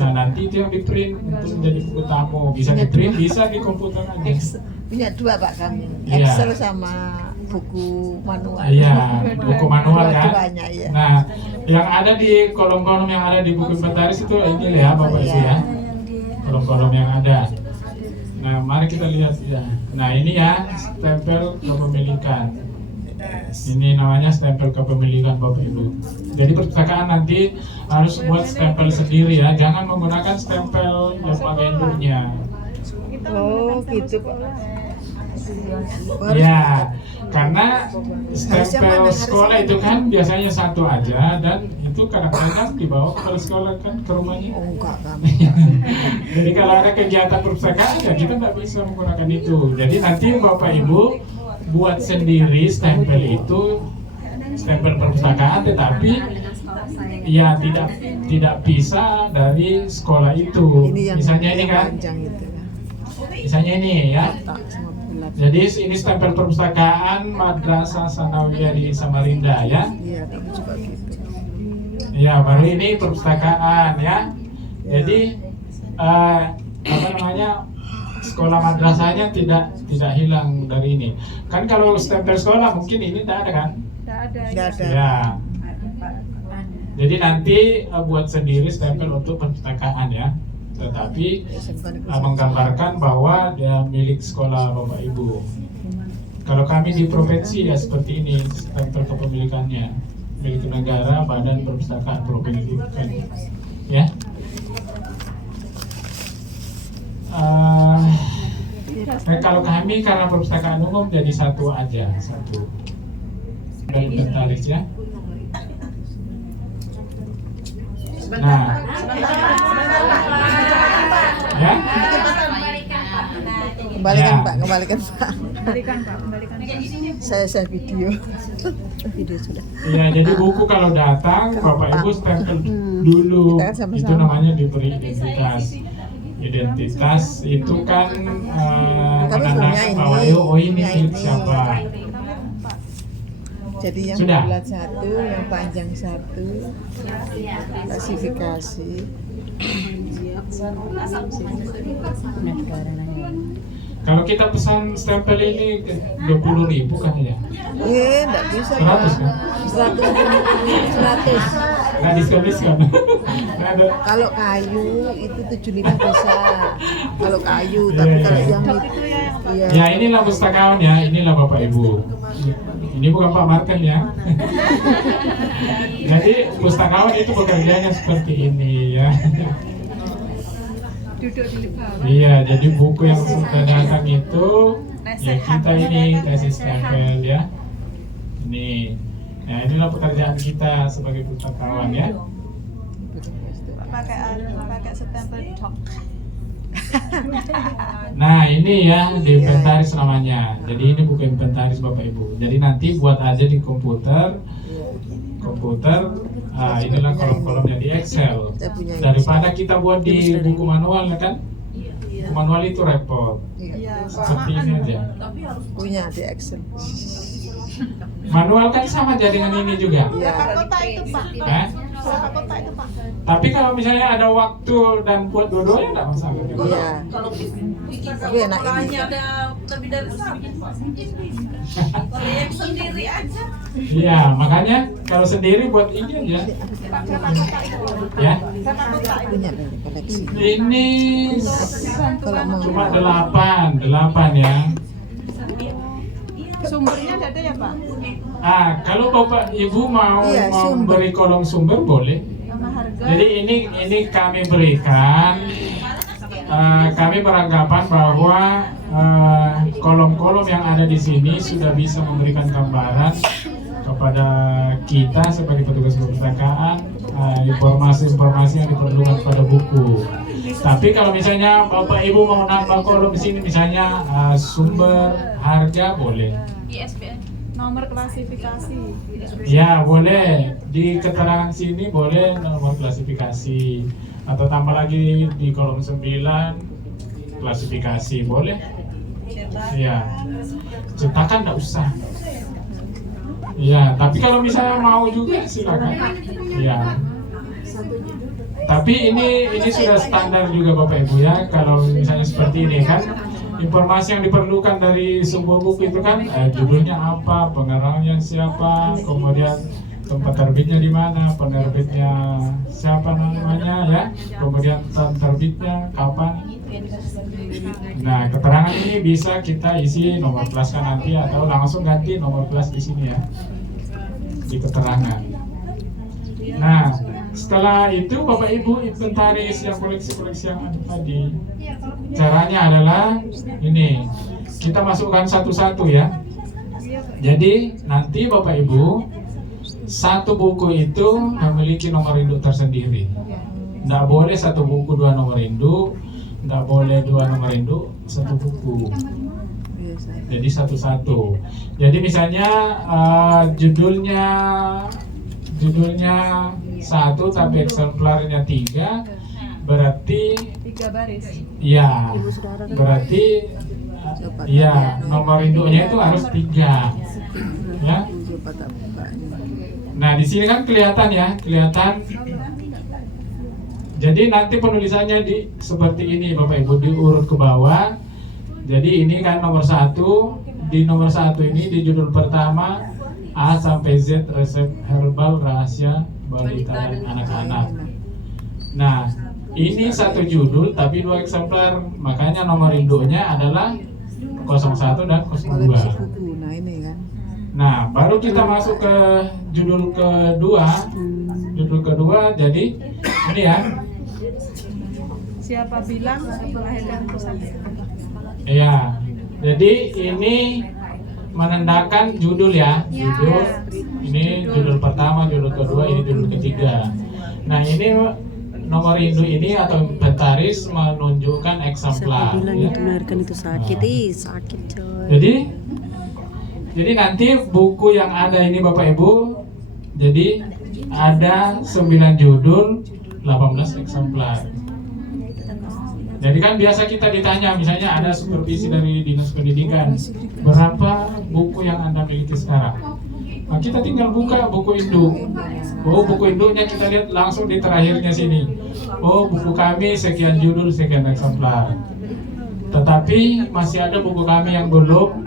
Nah, nanti itu yang di print untuk menjadi buku tamu. Bisa di print, bisa di komputer aja. Punya 2 Pak kami. Ya. Excel sama buku manual. Iya, buku manual kan. Banyak, ya. Nah, yang ada di kolom-kolom yang ada di buku inventaris itu ini ya Bapak Ibu ya. Kolom-kolom yang ada. Nah, mari kita lihat ya. Nah, ini ya stempel kepemilikan. Ini namanya stempel kepemilikan Bapak Ibu. Jadi perpustakaan nanti harus buat stempel sendiri ya. Jangan menggunakan stempel lembaga induknya. Oh, gitu Pak. Ya, karena stempel sekolah itu kan biasanya satu aja dan itu kadang-kadang dibawa kepala sekolah kan ke rumahnya. Oh, enggak kami. Jadi kalau ada kegiatan perpustakaan ya kita tidak bisa menggunakan itu. Jadi nanti Bapak Ibu buat sendiri stempel itu, stempel perpustakaan, tetapi ya tidak bisa dari sekolah itu. Misalnya ini kan, misalnya ini ya. Jadi ini stempel perpustakaan Madrasah Sanawiyah di Samarinda ya. Iya, kami juga gitu. Ya, baru ini perpustakaan ya. Jadi apa namanya, sekolah madrasahnya tidak hilang dari ini. Kan kalau stempel sekolah mungkin ini tidak ada kan? Tidak ada. Ya. Jadi nanti buat sendiri stempel untuk perpustakaan ya. Tetapi menggambarkan bahwa dia milik sekolah Bapak Ibu. Kalau kami di provinsi ya seperti ini stempel kepemilikannya. Milik negara, Badan Perpustakaan Provinsi kan, ya. Kalau kami karena perpustakaan umum jadi satu aja, satu. Dan inventaris ya. Nah, ya. Kembalikan Ya. Pak, kembalikan Pak. Kembalikan. Saya video. Video sudah. Ya, jadi buku kalau datang Bapak Ibu stempel dulu. Kita kan sama-sama. Itu namanya diberi identitas. Identitas itu kan Tapi menandakan sebenarnya bahwa ini, oh ini ya milik ini. siapa. Jadi yang Sudah? bulat satu, yang panjang satu, klasifikasi. Kalau kita pesan stempel ini 20.000 kan ya? Enggak bisa 100 Pak. kan? 100. Nggak diskon. Nggak ada. Kalau kayu itu 75 bisa. Kalau kayu, tapi Iya, kalau iya. yang itu iya. Ya inilah pustakawan ya, inilah Bapak Ibu. Ini bukan Pak Martin ya. Jadi pustakawan itu bekerjanya seperti ini ya. Iya, jadi buku yang sudah datang itu ya kita ini kasih stempel ya. Ini, nah inilah pekerjaan kita sebagai pustakawan ya. pakai stempel tok. Nah ini ya di inventaris namanya. Jadi ini buku inventaris Bapak Ibu. Jadi nanti buat aja di komputer. Inilah kolom-kolomnya di Excel. Daripada kita buat di buku manual ya kan? Buku manual itu repot. Iya. Seperti ini aja. Punya di Excel. Manual kan sama aja dengan ini juga. Iya. Kota itu Pak. Hah? Berapa kota itu Pak? Tapi kalau misalnya ada waktu dan buat dua-duanya nggak masalah. Iya. Tapi enak ini. ada lebih dari proyek sendiri aja. Iya, makanya kalau sendiri buat ini aja. Ya. Punya dari koleksi. Ini Kalau mau cuma 8 ya. Sumbernya ada ya Pak? Kalau Bapak Ibu mau Iya, sumber. beri kolom sumber boleh. Sama harga. Jadi ini kami berikan. Kami beranggapan bahwa kolom-kolom yang ada di sini sudah bisa memberikan gambaran kepada kita sebagai petugas perpustakaan informasi-informasi yang diperlukan pada buku. Tapi kalau misalnya Bapak Ibu mau nambah kolom di sini, misalnya sumber harga boleh. ISBN. Nomor klasifikasi. Ya boleh di keterangan sini boleh nomor klasifikasi atau tambah lagi di kolom 9 klasifikasi boleh. Ya cetakan nggak usah. Ya tapi kalau misalnya mau juga silakan. Ya. Tapi ini sudah standar juga Bapak Ibu ya. Kalau misalnya seperti ini kan informasi yang diperlukan dari sebuah buku itu kan judulnya apa, pengarangnya siapa, kemudian tempat terbitnya di mana, penerbitnya siapa namanya ya, kemudian tahun terbitnya kapan. Nah keterangan ini bisa kita isi nomor kelaskan nanti atau langsung ganti nomor kelas di sini ya di keterangan. Nah setelah itu Bapak Ibu inventaris yang koleksi-koleksi yang ada tadi. Caranya adalah ini, kita masukkan satu-satu ya. Jadi nanti Bapak Ibu satu buku itu memiliki nomor induk tersendiri. Nggak boleh satu buku dua nomor induk, nggak boleh dua nomor induk satu buku. Jadi satu-satu. Jadi misalnya judulnya 1 tapi eksemplarnya 3, berarti 3 baris. ya berarti ya nomor induknya itu harus 3 ya. Nah di sini kan kelihatan ya, kelihatan. Jadi nanti penulisannya seperti ini Bapak Ibu, diurut ke bawah. Jadi ini kan nomor 1, di nomor 1 ini di judul pertama A sampai Z resep herbal rahasia balita dan anak-anak. Nah ini satu judul tapi 2 eksemplar, makanya nomor induknya adalah 01 dan 02. Nah ini kan. Nah baru kita masuk ke judul kedua. Judul kedua jadi ini ya. Siapa bilang melahirkan pusaka? Iya, jadi ini menandakan judul ya, judul. Ini judul pertama, judul kedua, ini judul ketiga. Nah ini nomor induk ini atau inventaris menunjukkan eksemplar. Bilang Ya. itu melahirkan itu sakit, sakit coy. Jadi nanti buku yang ada ini Bapak Ibu, jadi ada 9 judul, 18 eksemplar. Jadi kan biasa kita ditanya, misalnya ada supervisi dari Dinas Pendidikan, berapa buku yang Anda miliki sekarang? Nah, kita tinggal buka buku induk. Oh, buku induknya kita lihat langsung di terakhirnya sini. Oh, buku kami sekian judul, sekian eksemplar. Tetapi masih ada buku kami yang belum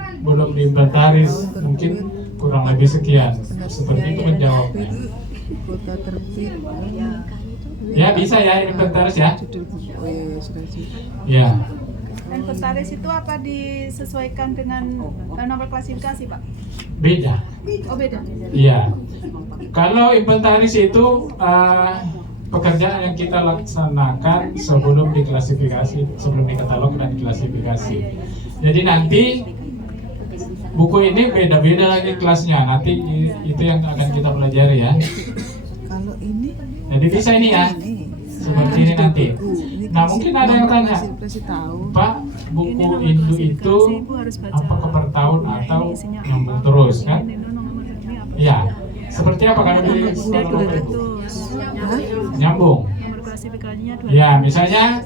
diinventaris, mungkin kurang lebih sekian. Seperti itu menjawabnya. Kota terbit. Ya bisa ya inventaris ya. Judul buku. Oh iya, sudah. Ya. Inventaris itu apa disesuaikan dengan nomor klasifikasi, Pak? Beda. Oh, beda. Iya. Kalau inventaris itu pekerjaan yang kita laksanakan sebelum diklasifikasi, sebelum dikatalog dan diklasifikasi. Jadi nanti buku ini beda-beda lagi kelasnya. Nanti itu yang akan kita pelajari ya. Kalau ini Jadi bisa ini ya, seperti ini nanti. Nah mungkin ada yang tanya, Pak, buku induk itu apakah per tahun atau nyambung terus kan? Ya, seperti apa kalau di nyambung? Ya, misalnya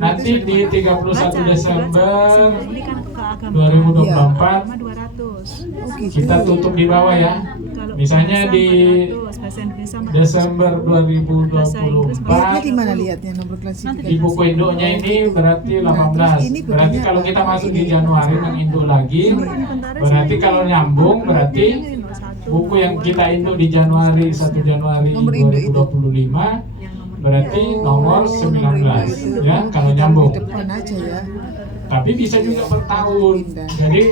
nanti di 31 Desember 2024 kita tutup di bawah ya. Misalnya di Desember 2024 di mana lihatnya nomor klasifikasi? di buku induknya ini berarti 18. Berarti kalau kita masuk di Januari menginduk lagi, berarti kalau nyambung berarti buku yang kita induk di Januari 1 Januari 2025 berarti nomor 19 ya kalau nyambung. Depan aja ya. Tapi bisa juga per tahun. Jadi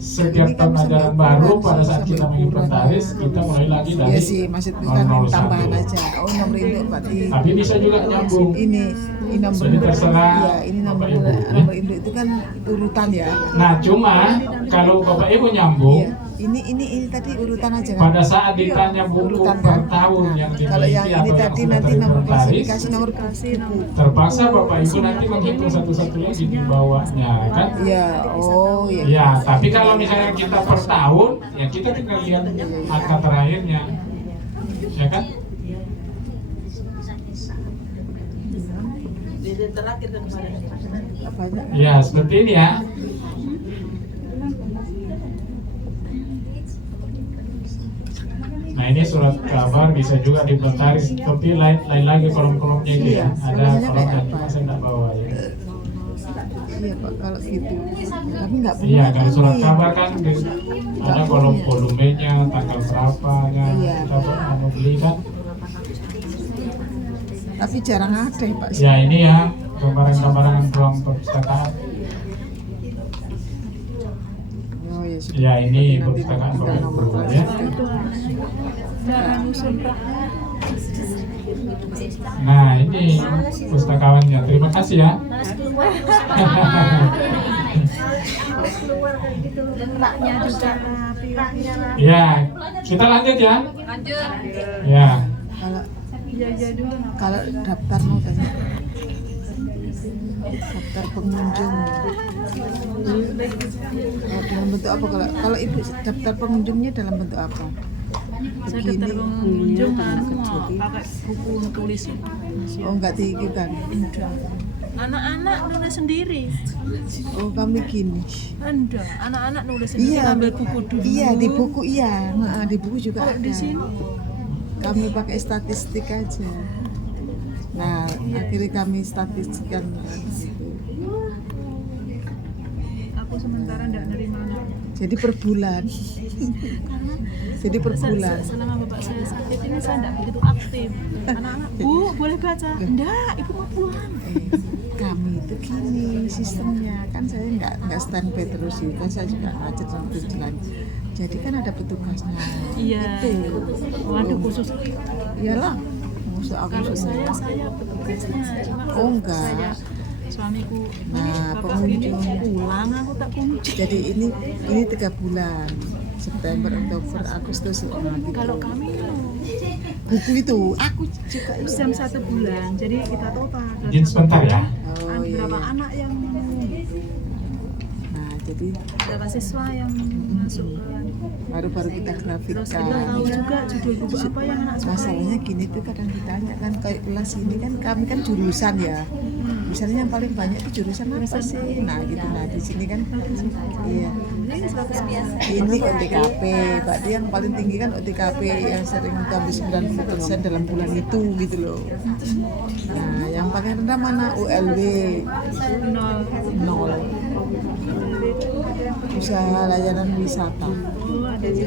setiap tahun ajaran baru pada saat kita menginventaris kita mulai lagi dari Iya sih, maksudnya kan 001. tambahan aja. Oh, nomor induk berarti. Tapi bisa juga nyambung. Ini nomor Jadi terserah Iya, ini nomor Bapak Ibu, ya. nomor induk itu kan urutan ya. Nah cuma kalau Bapak Ibu nyambung, Iya. Ini tadi urutan aja kan. pada saat ditanya buku Urutan per kan? tahun Nah, yang kalau yang dimiliki ini atau yang tadi sudah nanti nomor terinventaris, klasifikasi nomor buku. terpaksa Bapak Ibu nanti menghitung satu-satu lagi di bawahnya kan? Iya, oh iya. Ya, tapi kalau misalnya kita per tahun, ya kita tinggal lihat angka terakhirnya, ya kan? Apanya? Ya, seperti ini ya. Nah ini surat kabar bisa juga diinventaris, tapi lain lagi kolom-kolomnya gitu ya. Ada kolom yang cuma saya nggak bawa ya. Iya Pak, kalau gitu. Tapi nggak punya. Iya, kalau surat kami. kabar kan ada kolom volumenya, tanggal berapa kan, Iya. kita mau beli kan. Tapi jarang ada ya Pak. Ya ini ya gambaran-gambaran ruang perpustakaan. Oh iya sudah. Ya ini Nanti perpustakaan tinggal nomor Bapak Ibu ya. Nah ini pustakawannya, terima kasih ya. Ya, kita lanjut ya. Lanjut. Ya, Kalau daftar mau tanya. Daftar pengunjung. Oh, dalam bentuk apa kalau ibu daftar pengunjungnya dalam bentuk apa? Saya Begini. daftar pengunjung pakai buku tulis itu. Oh enggak tinggi kan? Anak-anak nulis sendiri. Oh kami gini. Enggak, anak-anak nulis sendiri. Iya, Ambil buku dulu. Iya di buku iya. Nah, di buku juga Kok ada. di sini? Kami pakai statistik aja. Nah akhirnya kami statistikkan. Aku sementara enggak nerima anak. Jadi per bulan. Jadi per bulan. Selama bapak saya sakit ini saya enggak begitu aktif. Anak-anak, Bu, boleh baca? Enggak, Ibu mau pulang. Kami itu gini sistemnya kan saya nggak standby terus sih kan saya juga ngajar sambil jalan jadi kan ada petugasnya Iya. itu Waduh, khusus iyalah maksud aku kalau semua. saya petugasnya. Cuma Oh, enggak. Saya suamiku Nah, bapak ini pengunjung. pulang aku tak kunci. Jadi ini 3 bulan September, Oktober, Agustus. Kalau kami buku itu aku juga jam 1 bulan, jadi kita total izin sebentar ya. oh iya, berapa iya. anak yang Nah jadi Berapa siswa yang masuk ke baru-baru kita terus kita tahu grafikkan. juga judul buku apa yang anak sukai. Masalahnya gini tuh kadang ditanya kan kayak kelas ini kan kami kan jurusan ya. Misalnya yang paling banyak itu jurusan apa sih? Nah gitu, nah di sini kan iya. Ini OTKP, berarti yang paling tinggi kan OTKP yang sering hampir 90% dalam bulan itu gitu loh. Nah yang paling rendah mana? ULW 0. Usaha layanan wisata.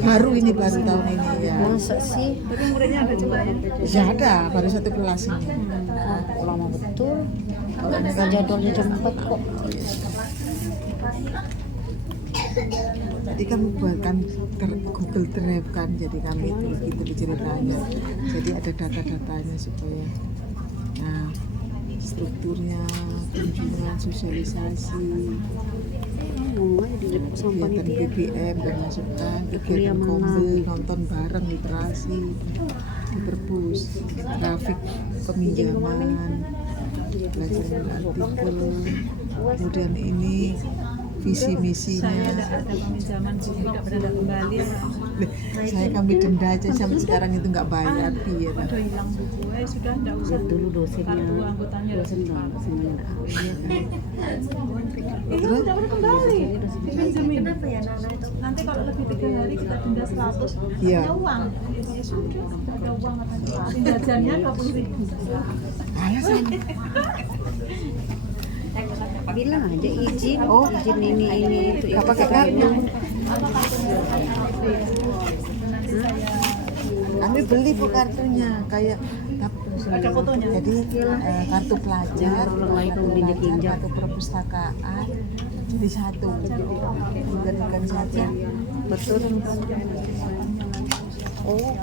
Baru tahun ini ya. Masa sih? Tapi muridnya ada juga ya. Ya ada, baru satu kelas ini. Lama betul. Kan jadwalnya jam 4 kok. Jadi kami buatkan Google Drive kan, jadi kami itu begitu ceritanya. Jadi ada data-datanya supaya, nah strukturnya, kunjungan, sososialisasi, kegiatan BBM dan masukan, kegiatan kombel, nonton bareng, literasi, di perpus, grafik peminjaman, belajar artikel, kemudian ini visi misinya. Saya ada peminjaman buku nggak pernah kembali. Saya kami denda aja sampai sekarang itu nggak bayar piye ta. Udah hilang buku, sudah nggak usah. Dulu dosennya Kartu anggotanya udah Terus udah pernah kembali. Dipinjemin. Kenapa ya Nana itu? Nanti kalau lebih 3 hari kita denda 100. Iya. Ada uang. Ya sudah, ada uang katanya. Jajannya 20.000. alasan Bilang aja izin. Oh. Izin ini itu. nggak pakai kartu. Kami beli bu kartunya kayak Ada fotonya. jadi kartu pelajar, Orang lain kartu mau pelajar, diinjak. kartu perpustakaan jadi satu, jadikan saja. Betul. Oh,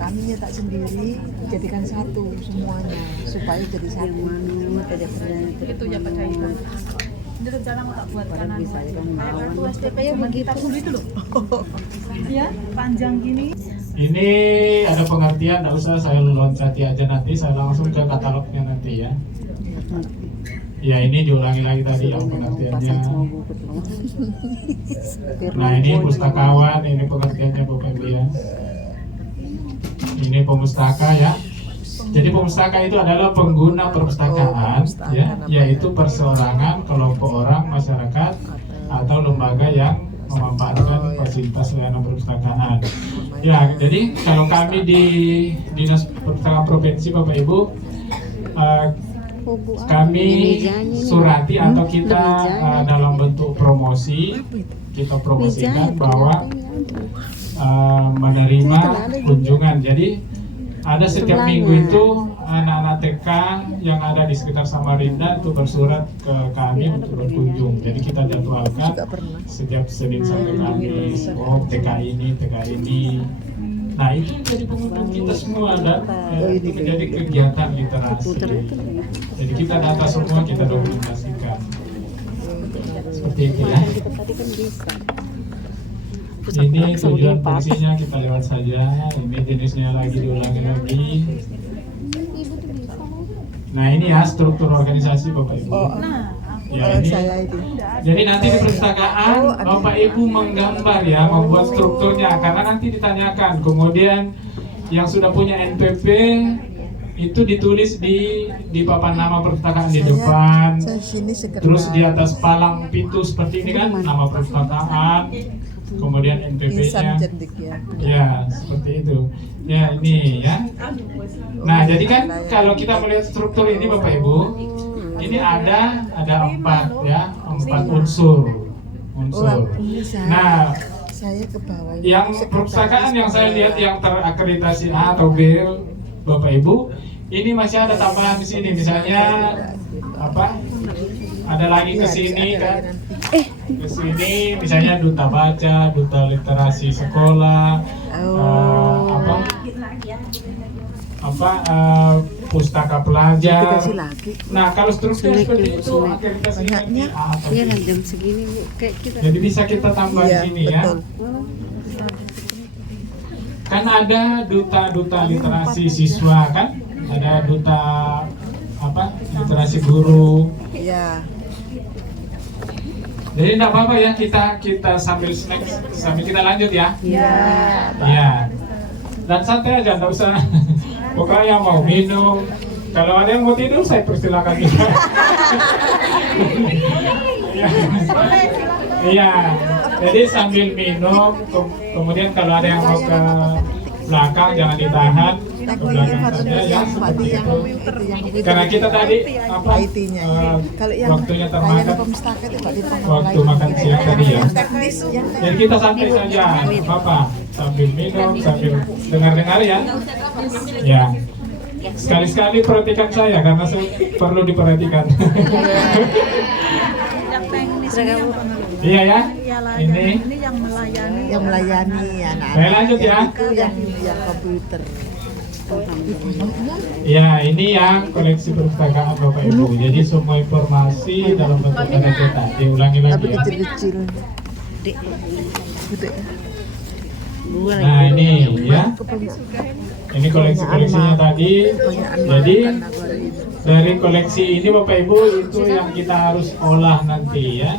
kami nyetak sendiri, jadikan satu semuanya supaya jadi satu. Itu ya Pak Cahaya. Ini rencana mau tak buatkan Bisa kan melawan. kartu SPP yang kita dulu itu loh. Ya, panjang gini. Ini ada pengertian, nggak usah saya loncati aja nanti, saya langsung ke katalognya nanti ya. Ya ini diulangi lagi tadi yang pengertiannya. Nah ini pustakawan, ini pengertiannya Bapak Ibu ya. Ini pemustaka ya. Jadi pemustaka itu adalah pengguna perpustakaan, ya, yaitu perseorangan, kelompok orang, masyarakat, atau lembaga yang memanfaatkan fasilitas layanan perpustakaan. Ya, jadi kalau kami di Dinas Perpustakaan Provinsi Bapak Ibu, kami surati atau kita dalam bentuk promosi, kita promosikan bahwa menerima kunjungan. Jadi ada setiap minggu itu anak-anak TK yang ada di sekitar Samarinda itu bersurat ke kami untuk berkunjung. Jadi kita jadwalkan setiap Senin sampai Kamis. Oh TK ini, TK ini. Nah itu jadi pengunjung kita semua dan menjadi kegiatan literasi. Jadi kita data semua, kita dokumentasikan. Seperti itu ya. Ini tujuan fungsinya kita lewat saja. Ini jenisnya lagi diulangi lagi. Nah ini ya struktur organisasi Bapak Ibu. Ya ini. Jadi nanti di perpustakaan Bapak Ibu menggambar ya, membuat strukturnya karena nanti ditanyakan. Kemudian yang sudah punya NPP itu ditulis di papan nama perpustakaan di depan. Terus di atas palang pintu seperti ini kan nama perpustakaan. Kemudian NPP-nya, ya seperti itu. Ya ini ya. Nah jadi kan kalau kita melihat struktur ini Bapak Ibu, ini ada 4 ya, 4 unsur. Nah saya ke bawah. yang perpustakaan yang saya lihat yang terakreditasi A atau B Bapak Ibu, ini masih ada tambahan di sini misalnya apa? Ada lagi ke sini kan? Ke sini misalnya duta baca, duta literasi sekolah, pustaka pelajar. Nah kalau struktur seperti itu akreditasinya A atau B. Iya jam segini Bu, kayak kita. Jadi bisa kita tambah di sini ya. Kan ada duta literasi siswa kan? Ada duta literasi guru. Iya. Jadi enggak apa-apa ya, kita sambil snack sambil kita lanjut ya. Iya. Dan santai aja, enggak usah. Pokoknya mau minum. Kalau ada yang mau tidur, saya persilakan juga. Iya. Jadi sambil minum, kemudian kalau ada yang mau ke belakang jangan ditahan, ke belakang saja ya seperti itu. Karena kita tadi apa? IT-nya ya. Kalau yang Waktunya layanan termakan. pemustaka itu Mbak Dita Waktu makan siang tadi ya. yang teknis Jadi kita santai saja, apa? Sambil minum, sambil dengar-dengar ya. Ya. Sekali-sekali perhatikan saya karena saya perlu diperhatikan. Yang teknis ini yang Iya ya. ini Ini. yang melayani. yang melayani anak-anak. Saya lanjut ya. Itu yang komputer. Ya, ini ya koleksi perpustakaan Bapak Ibu. Jadi semua informasi dalam bentuk tanda cetak. Diulangi Tapi lagi ya. kecil-kecil. Gede. Nah ini ya. Ini koleksi-koleksinya tadi. Jadi dari koleksi ini Bapak Ibu itu yang kita harus olah nanti ya.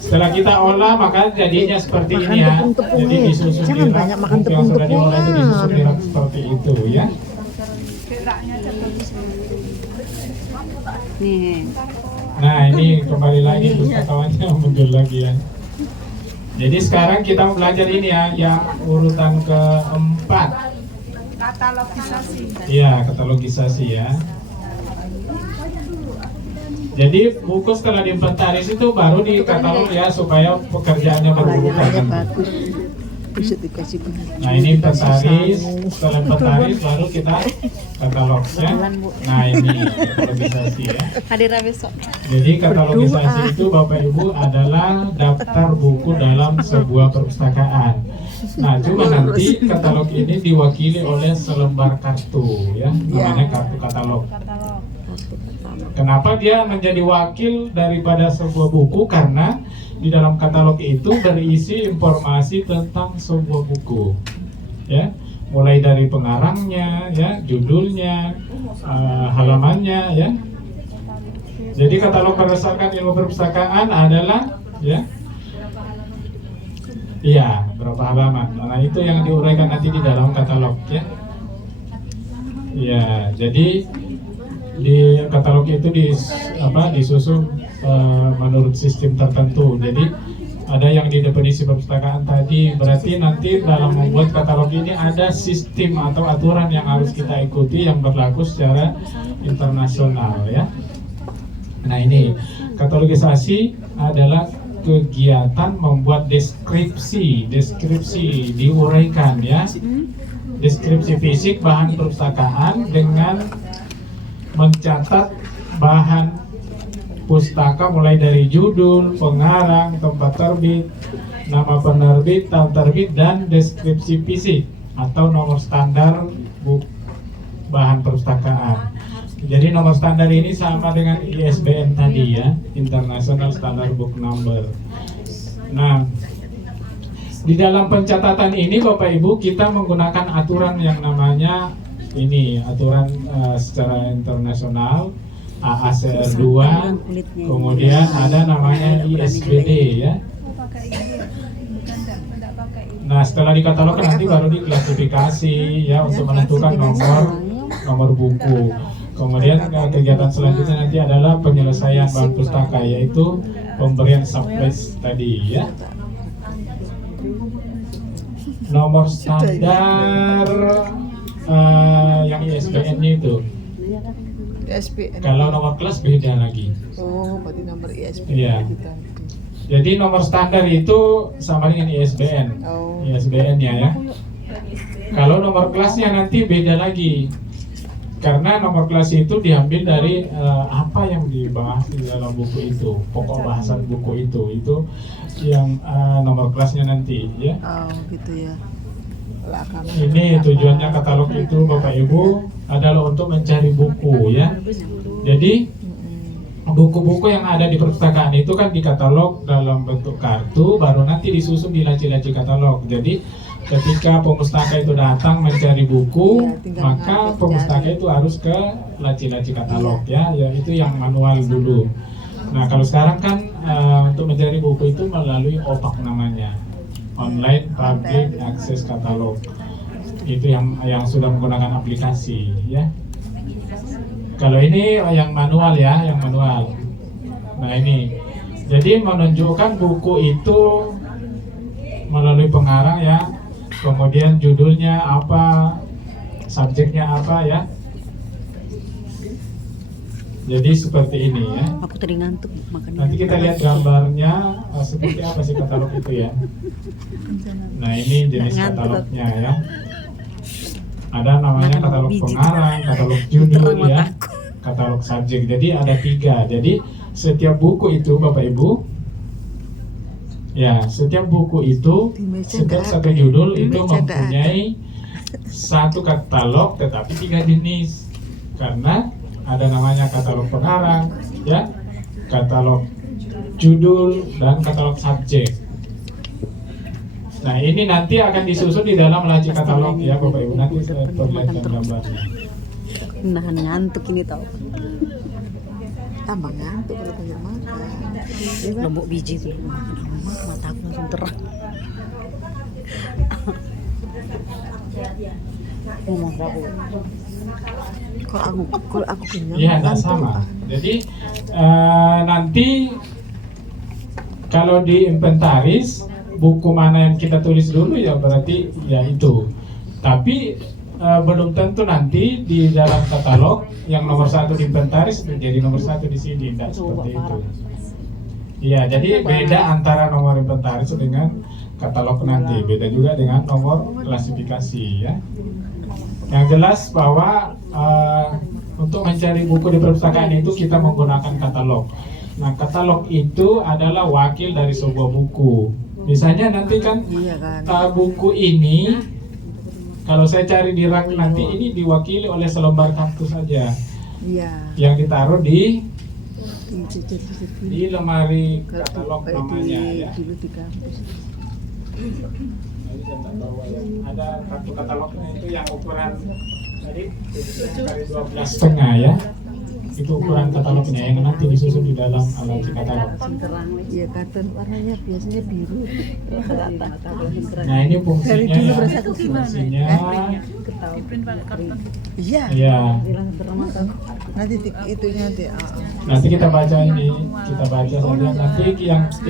Setelah kita olah maka jadinya seperti ini ya. Jadi disusun di rak. Buku yang sudah diolah itu disusun di rak seperti itu ya. Nih. Nah ini kembali lagi pustakawannya muncul lagi ya. Jadi sekarang kita mau belajar ini ya, yang urutan keempat. Katalogisasi. Iya, katalogisasi ya. Jadi buku setelah diinventaris itu baru dikatalog ya supaya pekerjaannya berurutan. Bagus. Bisa dikasih Nah ini inventaris, setelah inventaris baru kita katalognya. Nah ini katalogisasi ya. Hadirnya besok. Jadi katalogisasi itu Bapak Ibu adalah daftar buku dalam sebuah perpustakaan. Nah cuma nanti katalog ini diwakili oleh selembar kartu ya, namanya kartu katalog. Kenapa dia menjadi wakil daripada sebuah buku? Karena di dalam katalog itu berisi informasi tentang sebuah buku, ya, mulai dari pengarangnya, ya, judulnya, halamannya, ya. Jadi katalog berdasarkan ilmu perpustakaan adalah, ya, iya, berapa halaman. Nah itu yang diuraikan nanti di dalam katalog, ya. Ya, jadi di katalog itu disusun menurut sistem tertentu. Jadi ada yang di definisi perpustakaan tadi, berarti nanti dalam membuat katalog ini ada sistem atau aturan yang harus kita ikuti yang berlaku secara internasional ya. Nah ini katalogisasi adalah kegiatan membuat deskripsi diuraikan ya, deskripsi fisik bahan perpustakaan dengan mencatat bahan pustaka mulai dari judul, pengarang, tempat terbit, nama penerbit, tahun terbit, dan deskripsi fisik atau nomor standar bahan perpustakaan. Jadi nomor standar ini sama dengan ISBN tadi ya, International Standard Book Number. Nah, di dalam pencatatan ini Bapak Ibu kita menggunakan aturan yang namanya ini aturan secara internasional AACR 2, kemudian ada namanya ISBD ya. Nah setelah dikatalogkan nanti baru diklasifikasi ya untuk menentukan nomor buku. Kemudian kegiatan selanjutnya nanti adalah penyelesaian bahan pustaka, yaitu pemberian subpage tadi ya. Nomor standar yang ISBN-nya itu. ISBN. Kalau nomor kelas beda lagi. Oh, berarti nomor ISBN Iya. kita. Jadi nomor standar itu sama dengan ISBN. Oh. ISBN-nya ya. Kalau nomor kelasnya nanti beda lagi. Karena nomor kelas itu diambil dari apa yang dibahas di dalam buku itu, pokok bahasan buku itu yang nomor kelasnya nanti ya. Oh, gitu ya. Ini tujuannya katalog itu Bapak Ibu adalah untuk mencari buku ya. Jadi buku-buku yang ada di perpustakaan itu kan dikatalog dalam bentuk kartu, baru nanti disusun di laci-laci katalog. Jadi ketika pemustaka itu datang mencari buku, maka pemustaka itu harus ke laci-laci katalog ya, yaitu yang manual dulu. Nah kalau sekarang kan untuk mencari buku itu melalui OPAK namanya, Online Public Access Catalog. Itu yang sudah menggunakan aplikasi ya. Kalau ini yang manual ya, yang manual. Nah ini, jadi menunjukkan buku itu melalui pengarang ya, kemudian judulnya apa, subjeknya apa ya. Jadi seperti ini ya. Aku tadi ngantuk makanya. Nanti kita lihat gambarnya seperti apa sih katalog itu ya. Nah ini jenis katalognya ya. Ada namanya katalog pengarang, katalog judul ya, katalog subjek. Jadi ada 3. Jadi setiap buku itu Bapak Ibu, ya setiap buku itu, setiap satu judul itu mempunyai satu katalog tetapi 3 jenis. Karena ada namanya katalog pengarang, ya, katalog judul dan katalog subjek. Nah ini nanti akan disusun di dalam laci katalog ya Bapak Ibu, nanti saya perlihatkan gambarnya. Nahan ngantuk ini tau. Tambah ngantuk kalau banyak makan. Ya, Pak? Lombok biji tuh makan amat, mata aku langsung terang. Ngomong berapa? Kalau aku kenyang. Iya, tidak ngantuk. sama. Jadi nanti kalau di inventaris buku mana yang kita tulis dulu ya berarti ya itu. Tapi belum tentu nanti di dalam katalog yang nomor 1 di inventaris menjadi nomor 1 di sini, tidak seperti itu. Iya, jadi beda antara nomor inventaris dengan katalog nanti, beda juga dengan nomor klasifikasi ya. Yang jelas bahwa untuk mencari buku di perpustakaan itu kita menggunakan katalog. Nah, katalog itu adalah wakil dari sebuah buku. Misalnya nanti kan buku ini, kalau saya cari di rak nanti ini diwakili oleh selembar kartu saja. Iya. Yang ditaruh di Di lemari katalog namanya ya. Dulu di kampus. Ada kartu katalognya itu yang ukuran tadi 7x12,5 ya. Itu ukuran katalognya yang nanti disusun di dalam laci katalog. Iya, karton warnanya biasanya biru. Nah ini fungsinya ya. Fungsinya Di print pakai karton gitu. Iya. ya. Nanti itunya nanti. Nanti kita baca ini, kita baca saja. Nanti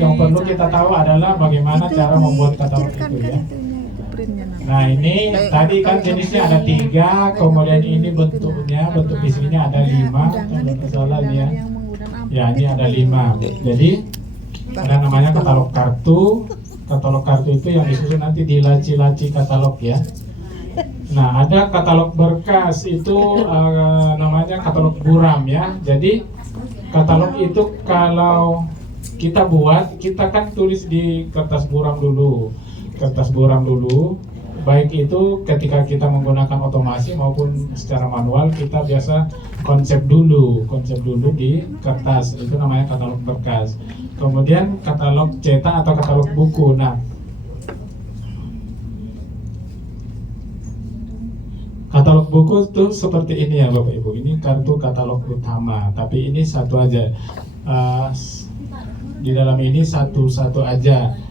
yang perlu kita tahu adalah bagaimana cara membuat katalog itu ya. Nah ini tadi kan jenisnya ada 3, kemudian ini bentuknya, bentuk isinya ada 5, kalau tidak salah ini ya. Ya ini ada 5. Jadi ada namanya katalog kartu. Katalog kartu itu yang disusun nanti di laci-laci katalog ya. Nah ada katalog berkas itu namanya katalog buram ya. Jadi katalog itu kalau kita buat, kita kan tulis di kertas buram dulu. Kertas buram dulu, baik itu ketika kita menggunakan otomasi maupun secara manual, kita biasa konsep dulu di kertas, itu namanya katalog berkas. Kemudian katalog cetak atau katalog buku. Nah, katalog buku itu seperti ini ya Bapak Ibu, ini kartu katalog utama, tapi ini satu aja. Di dalam ini satu aja.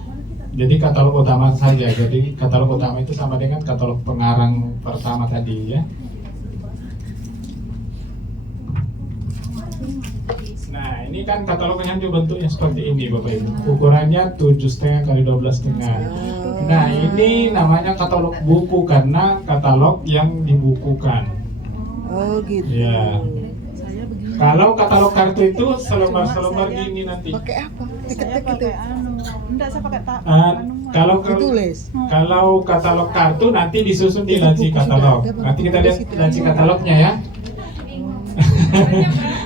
Jadi katalog utama saja. Jadi katalog utama itu sama dengan katalog pengarang pertama tadi ya. Nah ini kan katalognya bentuknya seperti ini Bapak Ibu. Ukurannya 7,5 x 12,5. Nah ini namanya katalog buku karena katalog yang dibukukan. Oh gitu. Ya. Kalau katalog kartu itu selembar-selembar gini nanti. Pakai apa? Diketik Saya gitu. pakai enggak, saya pakai Ditulis. Kalau katalog kartu nanti disusun di laci katalog. Nanti kita lihat laci katalognya ya.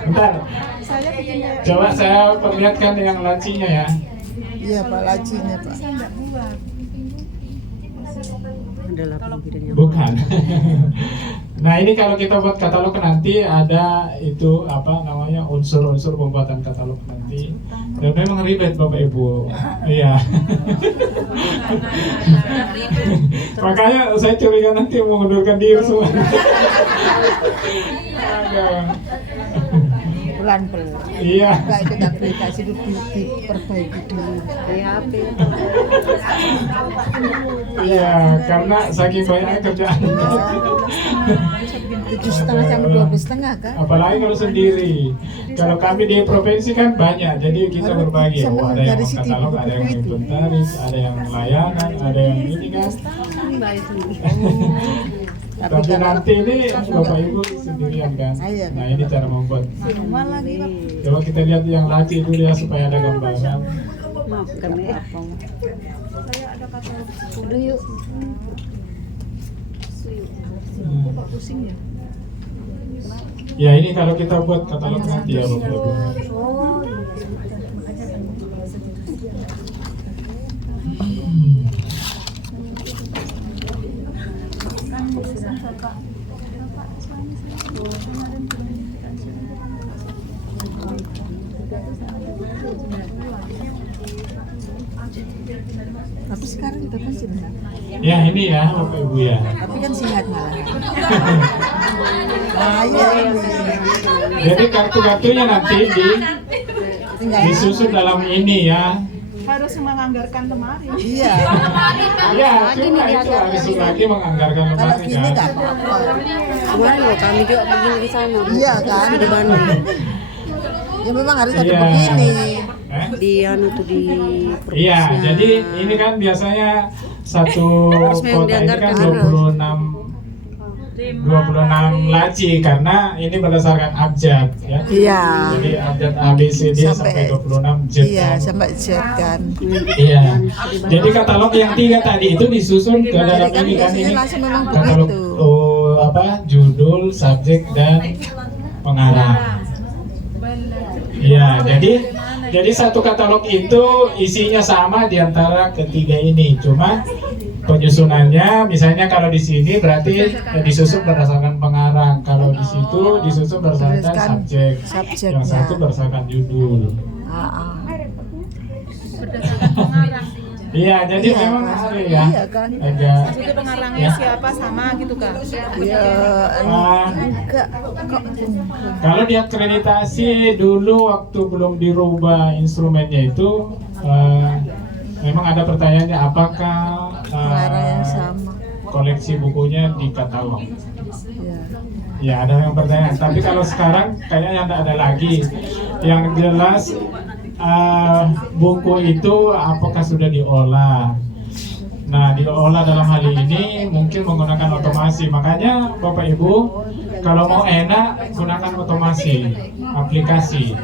Bentar. saya bikinnya Coba saya perlihatkan yang lacinya ya. Iya Pak, lacinya Pak. saya enggak buat. Ada 8 bidangnya. Bukan. Nah ini kalau kita buat katalog nanti ada itu apa namanya unsur-unsur pembuatan katalog nanti. Dan memang ribet Bapak Ibu. Iya. Makanya saya curiga nanti mengundurkan diri semua. pelan-pelan. Iya. Enggak ikut akreditasi itu diperbaiki dulu. Iya, karena saking banyaknya kerjaan. 7,5 sampai 12,5 kan? Apalagi kalau sendiri. Kalau kami di provinsi kan banyak, jadi kita berbagi. Seneng Oh, ada yang dari situ katalog, ada yang buku itu. inventaris, ada yang layanan, ada yang ini kan. Tapi nanti ini Bapak Ibu sendirian kan. Iya. Nah ini cara membuat. Semua lagi Pak. Coba kita lihat yang laci dulu ya supaya ada gambaran. Udah yuk. Pusing ya. Ya ini kalau kita buat katalog nanti ya Bapak Ibu. Tapi sekarang kita kan sebentar. Ya ini ya Bapak Ibu ya. Tapi kan sehat malah. Nah, iya ini. Jadi kartu-kartunya nanti Tinggal disusun dalam ini ya. Harus menganggarkan lemari. Iya. Iya, cuma itu harus lagi menganggarkan Kalau lemari gini kan. nggak apa-apa. Kemarin loh kami juga begini di sana. Iya kan? Di Bandung. Ya memang harus ada Iya. begini. Di anu tuh di Iya, perpusnya. jadi ini kan biasanya satu Terus yang kota ini kan dianggarkan 26 laci karena ini berdasarkan abjad ya. Iya. Jadi abjad A B C D sampai 26 Z Iya, kan. sampai Z kan. Iya. Jadi katalog yang 3 tadi itu disusun ke dalam Jadi kan ini kan biasanya ini. langsung memang Katalog begitu. judul, subjek dan pengarang. Iya, jadi satu katalog itu isinya sama di antara ketiga ini. Cuma penyusunannya misalnya kalau di sini berarti disusun berdasarkan pengarang. Kalau di situ disusun berdasarkan subjek. Subjeknya. Yang satu berdasarkan judul. Ah, ah. Iya, jadi Iya, memang kan? ada ya. Iya, kan? Agak Itu pengarangnya siapa sama gitu kan? Ya, ah, enggak kok. kalau diakreditasi dulu waktu belum dirubah instrumennya itu memang ada pertanyaannya apakah Pengarang yang sama. koleksi bukunya di katalog. Ya. Ya ada yang bertanya. Tapi kalau sekarang kayaknya tidak ada lagi. Yang jelas buku itu apakah sudah diolah. Nah, diolah dalam hal ini mungkin menggunakan otomasi. Makanya Bapak Ibu kalau mau enak gunakan otomasi, aplikasi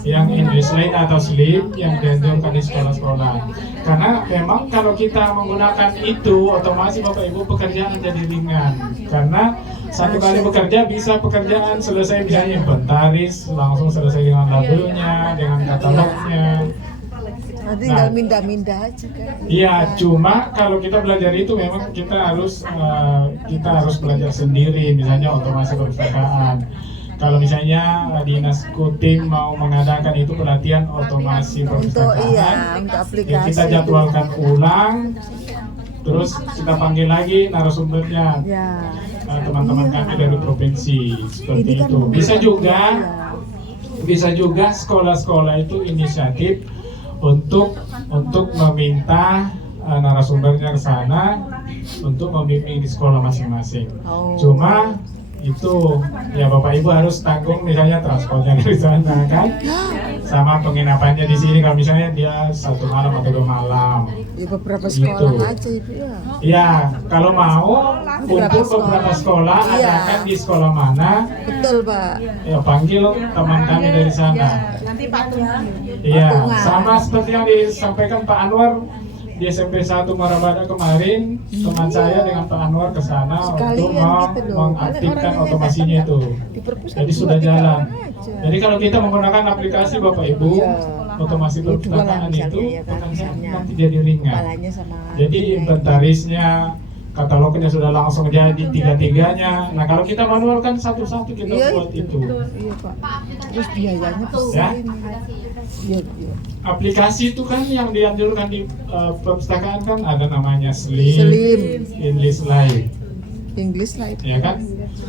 yang English Lite atau Sleep yang dianjurkan di sekolah-sekolah. Karena memang kalau kita menggunakan itu otomasi Bapak Ibu pekerjaan jadi ringan. Karena satu kali bekerja bisa pekerjaan selesai misalnya inventaris langsung selesai dengan labelnya, dengan katalognya. Nanti tinggal mindah-mindah aja kan. Iya, cuma kalau kita belajar itu memang kita harus belajar sendiri, misalnya otomasi perpustakaan. Kalau misalnya Dinas Kutim mau mengadakan itu pelatihan otomasi Untuk perpustakaan, untuk ya aplikasi. kita jadwalkan ulang, terus kita panggil lagi narasumbernya, Ya. teman-teman kami dari provinsi seperti Ini kan itu. Bisa juga, ya. bisa juga sekolah-sekolah itu inisiatif untuk meminta narasumbernya ke sana untuk membimbing di sekolah masing-masing. Oh. Cuma itu ya Bapak Ibu harus tanggung misalnya transportnya dari sana kan, sama penginapannya di sini kalau misalnya dia 1 malam atau 2 malam. Ya beberapa Gitu. sekolah aja Ibu ya. Ya kalau mau kumpul beberapa sekolah, Iya. adakan di sekolah mana, Betul Pak. ya panggil teman kami dari sana. Nanti patungan. Iya, Patungan. sama seperti yang disampaikan Pak Anwar di SMP 1 Marabada kemarin, teman saya dengan Pak Anwar ke sana untuk Sekalian gitu loh. mengaktifkan Orang-orang otomasinya yang itu. Di perpus kan Jadi 2-3 sudah jalan. orang aja. Jadi kalau kita menggunakan aplikasi Bapak Ibu, Iya. otomasi Itu lah perpustakaan misalnya, itu ya kan, pekerjaan misalnya. nanti jadi ringan. Kepalanya sama. Jadi inventarisnya, katalognya sudah langsung jadi tiga-tiganya. Nah kalau kita manual kan satu-satu kita Iya, buat itu. Iya Pak. Terus biayanya besar Ya. ini. Iya, iya. Aplikasi itu kan yang dianjurkan di perpustakaan kan ada namanya Slim, Slim. English Lite. Inggris lah itu. Ya kan?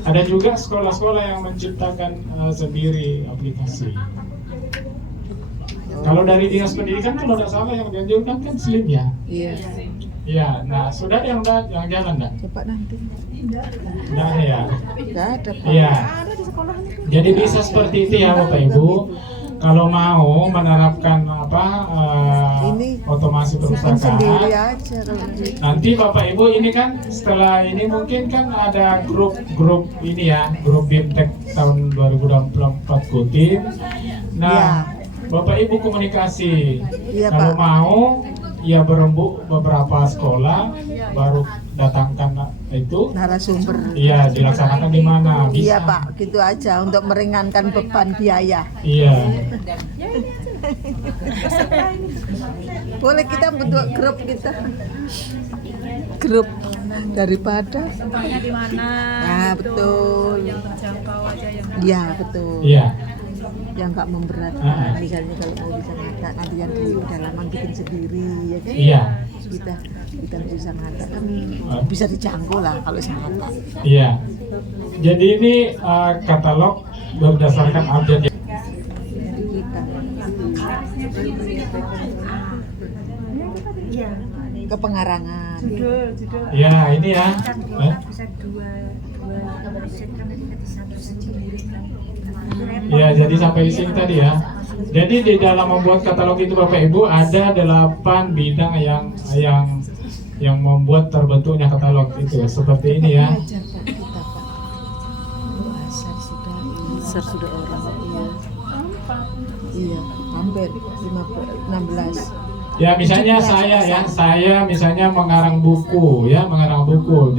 Ada juga sekolah-sekolah yang menciptakan sendiri aplikasi. Kalau dari dinas pendidikan kalau tidak salah yang dianjurkan kan SLIM ya. Iya. Iya, nah sudah yang jalan dah. Coba nanti. Nah ya. Enggak ada, Pak. Iya. Jadi bisa seperti itu ya Bapak Ibu. Kalau mau menerapkan Ini otomasi Simpan sendiri perpustakaan, aja kalau gitu. nanti Bapak Ibu ini kan setelah ini mungkin kan ada grup ini ya, grup BIMTEK tahun 2024 Kutim. Nah, Bapak Ibu komunikasi. Iya, Kalau Pak. mau ya berembuk beberapa sekolah baru datangkan itu. Narasumber. Iya, dilaksanakan di mana? Bisa. Iya, Pak, gitu aja untuk meringankan beban biaya. Iya. Boleh kita bentuk grup kita. Grup daripada. Tempatnya di mana? Nah, betul. Yang terjangkau aja yang. Iya, betul. Iya. Yang nggak memberatkan. Ah. Misalnya kalau mau bisa ngata, nanti yang di pedalaman bikin sendiri, ya kan? Iya. Kita bisa ngata kan bisa dijangkau lah kalau ngata. Iya. Jadi ini katalog berdasarkan update. Kita. Ke pengarangan. Judul. Ya, ini ya. Ya, jadi sampai di sini tadi ya. Jadi di dalam membuat katalog itu Bapak Ibu ada 8 bidang yang membuat terbentuknya katalog itu seperti ini ya. Ajar Pak kita Pak. Asar sudah orang. Iya, hampir 16. Ya misalnya saya misalnya mengarang buku.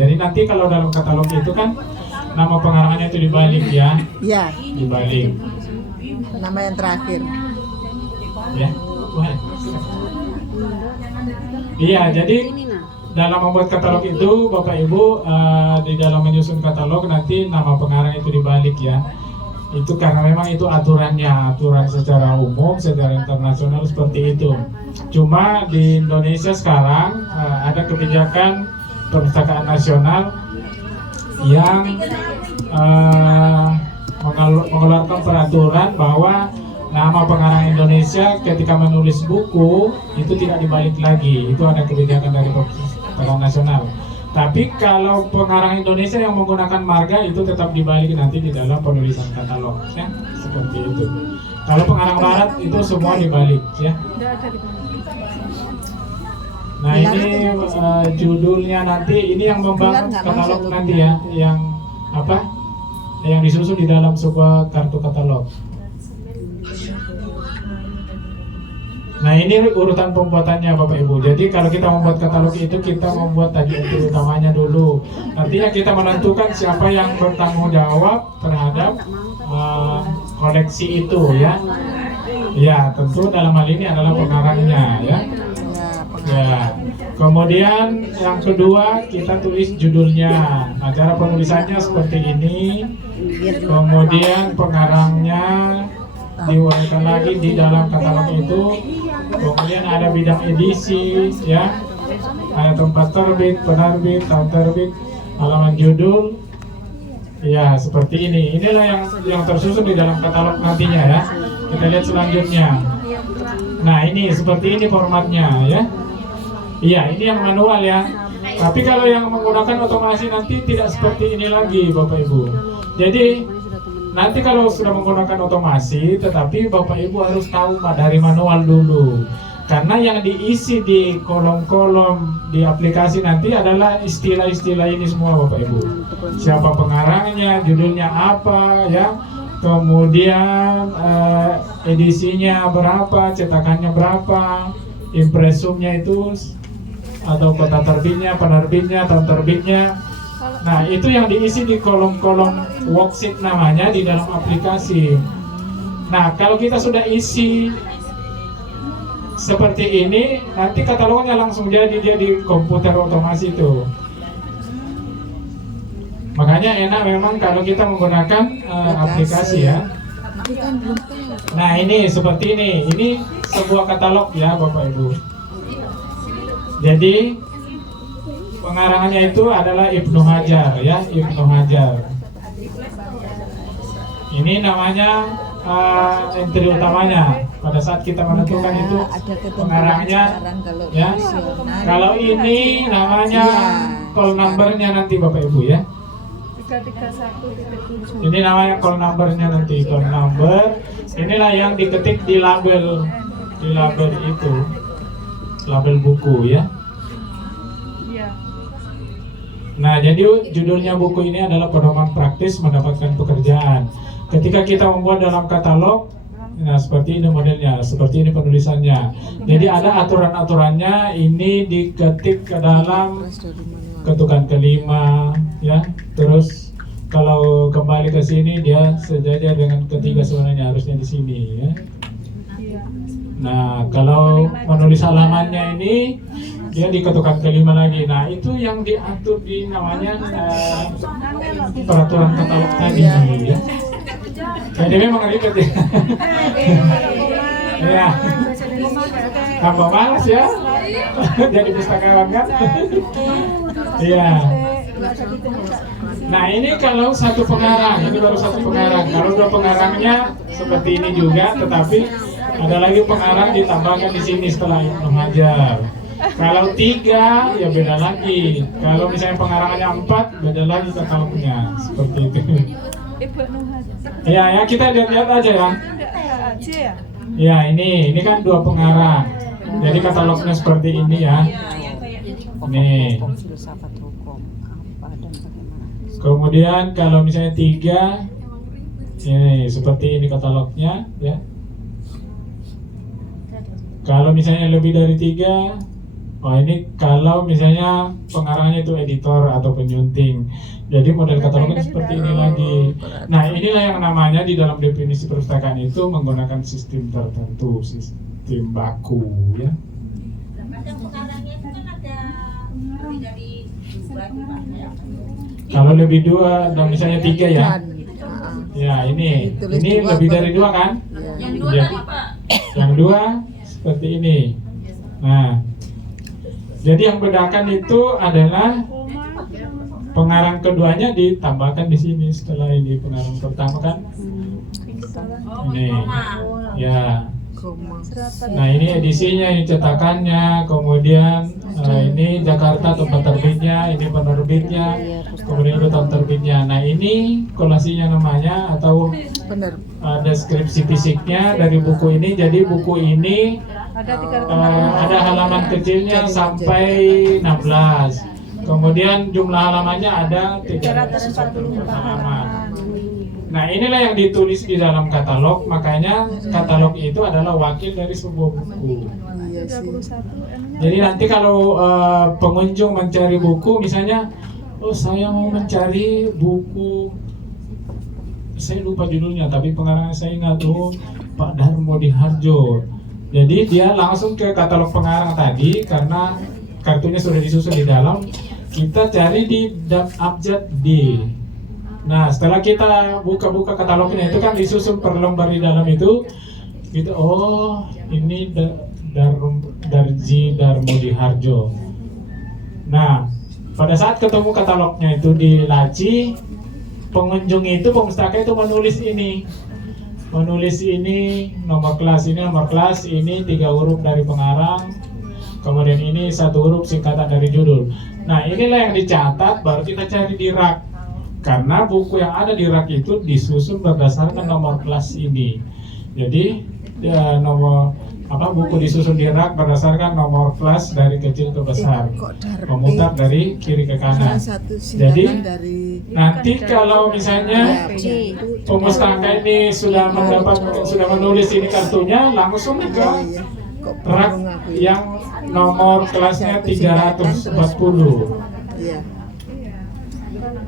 Jadi nanti kalau dalam katalog itu kan nama pengarangnya itu dibalik ya, Iya, dibalik. nama yang terakhir. Ya. Wah. Iya, jadi dalam membuat katalog itu Bapak Ibu di dalam menyusun katalog nanti nama pengarang itu dibalik ya. Itu karena memang itu aturan secara umum, secara internasional seperti itu. Cuma di Indonesia sekarang ada kebijakan perpustakaan nasional yang mengeluarkan peraturan bahwa nama pengarang Indonesia ketika menulis buku itu tidak dibalik lagi. Itu ada kebijakan dari perpustakaan nasional. Tapi kalau pengarang Indonesia yang menggunakan marga itu tetap dibalik nanti di dalam penulisan katalog ya, seperti itu. Kalau pengarang barat itu semua dibalik ya. Nah ini judulnya nanti ini yang membangun katalog nanti ya, yang yang disusun di dalam sebuah kartu katalog. Nah ini urutan pembuatannya Bapak Ibu. Jadi kalau kita membuat katalog itu kita membuat tadi entry utamanya dulu. Artinya kita menentukan siapa yang bertanggung jawab terhadap koleksi itu ya. Ya tentu dalam hal ini adalah pengarangnya ya. Ya. Kemudian yang kedua kita tulis judulnya. Nah cara penulisannya seperti ini. Kemudian pengarangnya diuraikan lagi di dalam katalog itu. Kemudian ada bidang edisi ya, ada tempat terbit, penerbit, tahun terbit, halaman judul ya, seperti ini. Inilah yang tersusun di dalam katalog nantinya ya. Kita lihat selanjutnya. Nah ini seperti ini formatnya ya. Iya ini yang manual ya. Tapi kalau yang menggunakan otomasi nanti tidak seperti ini lagi Bapak Ibu. Jadi nanti kalau sudah menggunakan otomasi, tetapi Bapak Ibu harus tahu dari manual dulu. Karena yang diisi di kolom-kolom di aplikasi nanti adalah istilah-istilah ini semua Bapak Ibu. Siapa pengarangnya, judulnya apa ya, kemudian edisinya berapa, cetakannya berapa, impresumnya itu, atau kota terbitnya, penerbitnya, tahun terbitnya. Nah itu yang diisi di kolom-kolom worksheet namanya di dalam aplikasi. Nah kalau kita sudah isi seperti ini, nanti katalognya langsung jadi dia di komputer otomasi itu. Makanya enak memang kalau kita menggunakan aplikasi ya. Nah ini seperti ini sebuah katalog ya Bapak Ibu. Jadi pengarangnya itu adalah Ibnu Hajar ya, Ibnu Hajar. Ini namanya entry utamanya. Pada saat kita menentukan itu ada ketentuan pengarangnya sekarang kalau ya. nasional. Kalau ini namanya call numbernya nanti Bapak Ibu ya. 331.7. Ini namanya call numbernya nanti, call number. Inilah yang diketik di label itu, label buku ya. Iya. Nah, jadi judulnya buku ini adalah pedoman praktis mendapatkan pekerjaan. Ketika kita membuat dalam katalog, nah seperti ini modelnya, seperti ini penulisannya. Jadi ada aturan-aturannya, ini diketik ke dalam ketukan kelima, ya. Terus kalau kembali ke sini dia sejajar dengan ketiga sebenarnya, harusnya di sini, ya. Nah, kalau menulis halamannya ini dia di ketukan kelima lagi. Nah, itu yang diatur di namanya peraturan katalog tadi, ya. Jadi memang ribet ya. Ya. Tambah malas ya. Jadi pustakawan kan? Iya. Nah, ini kalau satu pengarang, ini baru satu pengarang. Kalau dua pengarangnya seperti ini juga, tetapi ada lagi pengarang ditambahkan di sini setelah Ibnu Hajar. Kalau 3 ya beda lagi. Kalau misalnya pengarangnya 4 beda lagi katalognya. Seperti itu. Ya, ya kita lihat-lihat aja ya. Ya, ini kan 2 pengarang. Jadi katalognya seperti ini ya. Nih. Kemudian kalau misalnya 3, ini seperti ini katalognya ya. Kalau misalnya lebih dari 3, oh ini kalau misalnya pengarangnya itu editor atau penyunting. Jadi model katalognya seperti ini lagi. Nah, inilah yang namanya di dalam definisi perpustakaan itu menggunakan sistem tertentu, sistem baku ya. Kadang pengarangnya itu kan ada lebih dari 2 Kalau lebih 2 dan misalnya 3 ya. Ya, ini lebih dari 2 kan? Yang 2 Ya. apa? Yang 2 seperti ini. Nah, jadi yang bedakan itu adalah pengarang keduanya ditambahkan di sini setelah ini pengarang pertama kan. Ini, ya. Nah, ini edisinya, ini cetakannya, kemudian ini Jakarta tempat terbitnya, ini penerbitnya, kemudian itu tahun terbitnya. Nah, ini kolasinya namanya atau deskripsi fisiknya dari buku ini. Jadi buku ini ada halaman kecilnya sampai 16. Kemudian jumlah halamannya ada 345 halaman. Nah, inilah yang ditulis di dalam katalog. Makanya katalog itu adalah wakil dari sebuah buku. Jadi nanti kalau pengunjung mencari buku, misalnya, oh saya mau mencari buku, saya lupa judulnya, tapi pengarangnya saya ingat, oh Pak Darmodi Harjo. Jadi dia langsung ke katalog pengarang tadi, karena kartunya sudah disusun di dalam. Kita cari di abjad D. Nah, setelah kita buka-buka katalognya itu kan disusun per lembar di dalam itu, gitu. Oh, ini Darji Darmodi Harjo. Nah, pada saat ketemu katalognya itu di laci, pengunjung itu, pemustaka itu menulis ini nomor kelas, ini 3 huruf dari pengarang, kemudian ini 1 huruf singkatan dari judul. Nah, inilah yang dicatat, baru kita cari di rak. Karena buku yang ada di rak itu disusun berdasarkan nomor kelas ini. Jadi ya, buku disusun di rak berdasarkan nomor kelas dari kecil ke besar, memutar dari kiri ke kanan. Jadi nanti kalau misalnya pemustaka ini sudah menulis ini kartunya, langsung ke rak yang nomor kelasnya 340.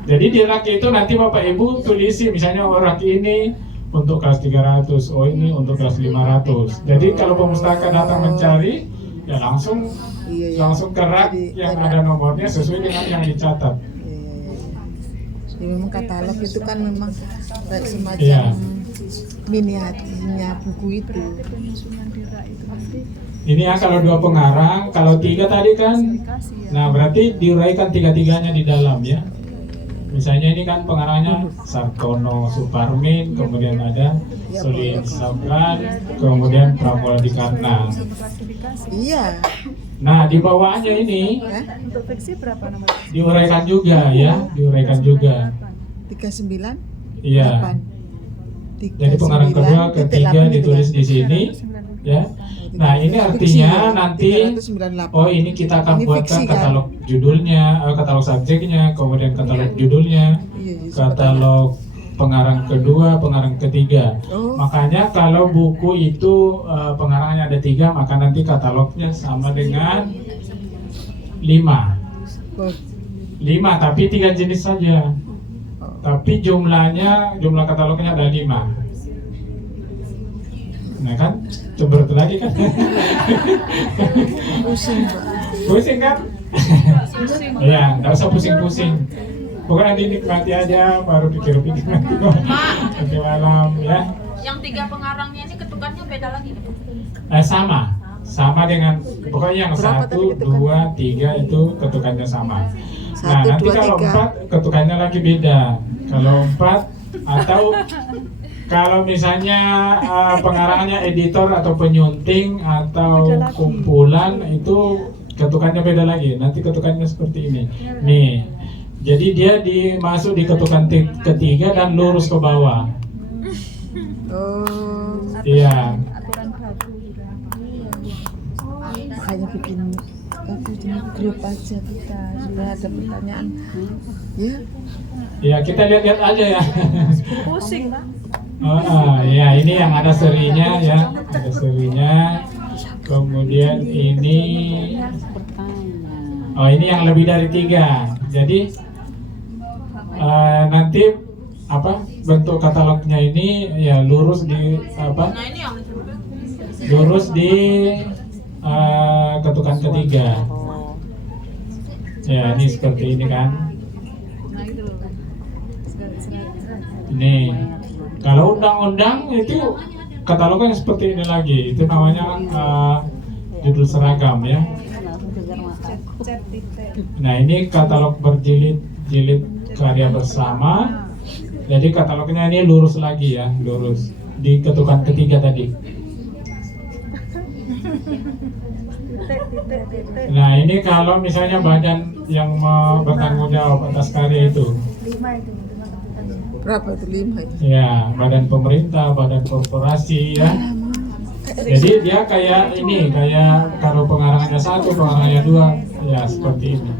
Jadi di rak itu nanti Bapak Ibu tulisi, misalnya rak ini untuk kelas 300, oh ini untuk kelas 500. Jadi kalau pemustaka datang mencari, ya langsung ke rak yang ada nomornya sesuai dengan yang dicatat. Jadi memang katalog itu kan memang semacam miniaturnya buku itu. penyusunan dira itu nanti Ini ya kalau 2 pengarang, kalau 3 tadi kan, dikasih ya. nah berarti diuraikan 3-3-nya di dalam ya. Misalnya ini kan pengarangnya Sartono Suparmin, kemudian ada Sulin Sabran, kemudian Pramola Dikarna. Klasifikasi. Iya. Nah di bawahnya ini Untuk fiksi berapa nomor? diuraikan juga ya, diuraikan juga. 39 Iya. 8. Jadi pengarang kedua, ketiga ditulis di sini, ya. Nah ini artinya nanti, oh ini kita akan Ini buatkan fiksi, kan? katalog judulnya, katalog subjeknya, kemudian katalog judulnya, Iya, katalog pengarang kedua, pengarang ketiga. Oh. Makanya kalau buku itu pengarangnya ada 3, maka nanti katalognya sama dengan 5. Oh, 5 tapi 3 jenis saja. Tapi jumlah katalognya ada 5. Nah kan, coba lagi kan? pusing Pak. Pusing kan? Iya, nggak usah pusing-pusing. Bukan nanti nikmati aja, baru pikir-pikir nanti malam ya. Yang 3 pengarangnya ini ketukannya beda lagi. Sama dengan pokoknya yang Berapa 1, tadi ketukannya? 2, 3 itu ketukannya sama. Nah 1, nanti 2, kalau 3. 4 ketukannya lagi beda. Kalau 4 atau kalau misalnya pengarangnya editor atau penyunting atau kumpulan itu ketukannya beda lagi. Nanti ketukannya seperti ini. Nih, jadi dia masuk di ketukan ketiga dan lurus ke bawah. Oh, Iya. Aturan baku. makanya bikin grup aja kita supaya ada pertanyaan. Ya, Ya kita lihat-lihat aja ya. Pusing Pak. Ya ini yang ada serinya ya, ada serinya. Kemudian ini, oh ini yang lebih dari 3. Jadi nanti bentuk katalognya ini ya lurus di Nah ini yang lurus di ketukan ketiga. Ya ini seperti ini kan. Nah itu loh. Ini kalau undang-undang itu katalognya seperti ini lagi. Itu namanya judul seragam ya. Chat titik. Nah ini katalog berjilid-jilid karya bersama. Jadi katalognya ini lurus lagi ya, lurus di ketukan ketiga tadi. Titik. Nah ini kalau misalnya badan yang bertanggung jawab atas karya itu, berapa itu 5 itu? ya badan pemerintah, badan korporasi ya. Jadi dia kayak ini, kayak kalau pengarangnya 1, pengarangnya 2, ya seperti ini.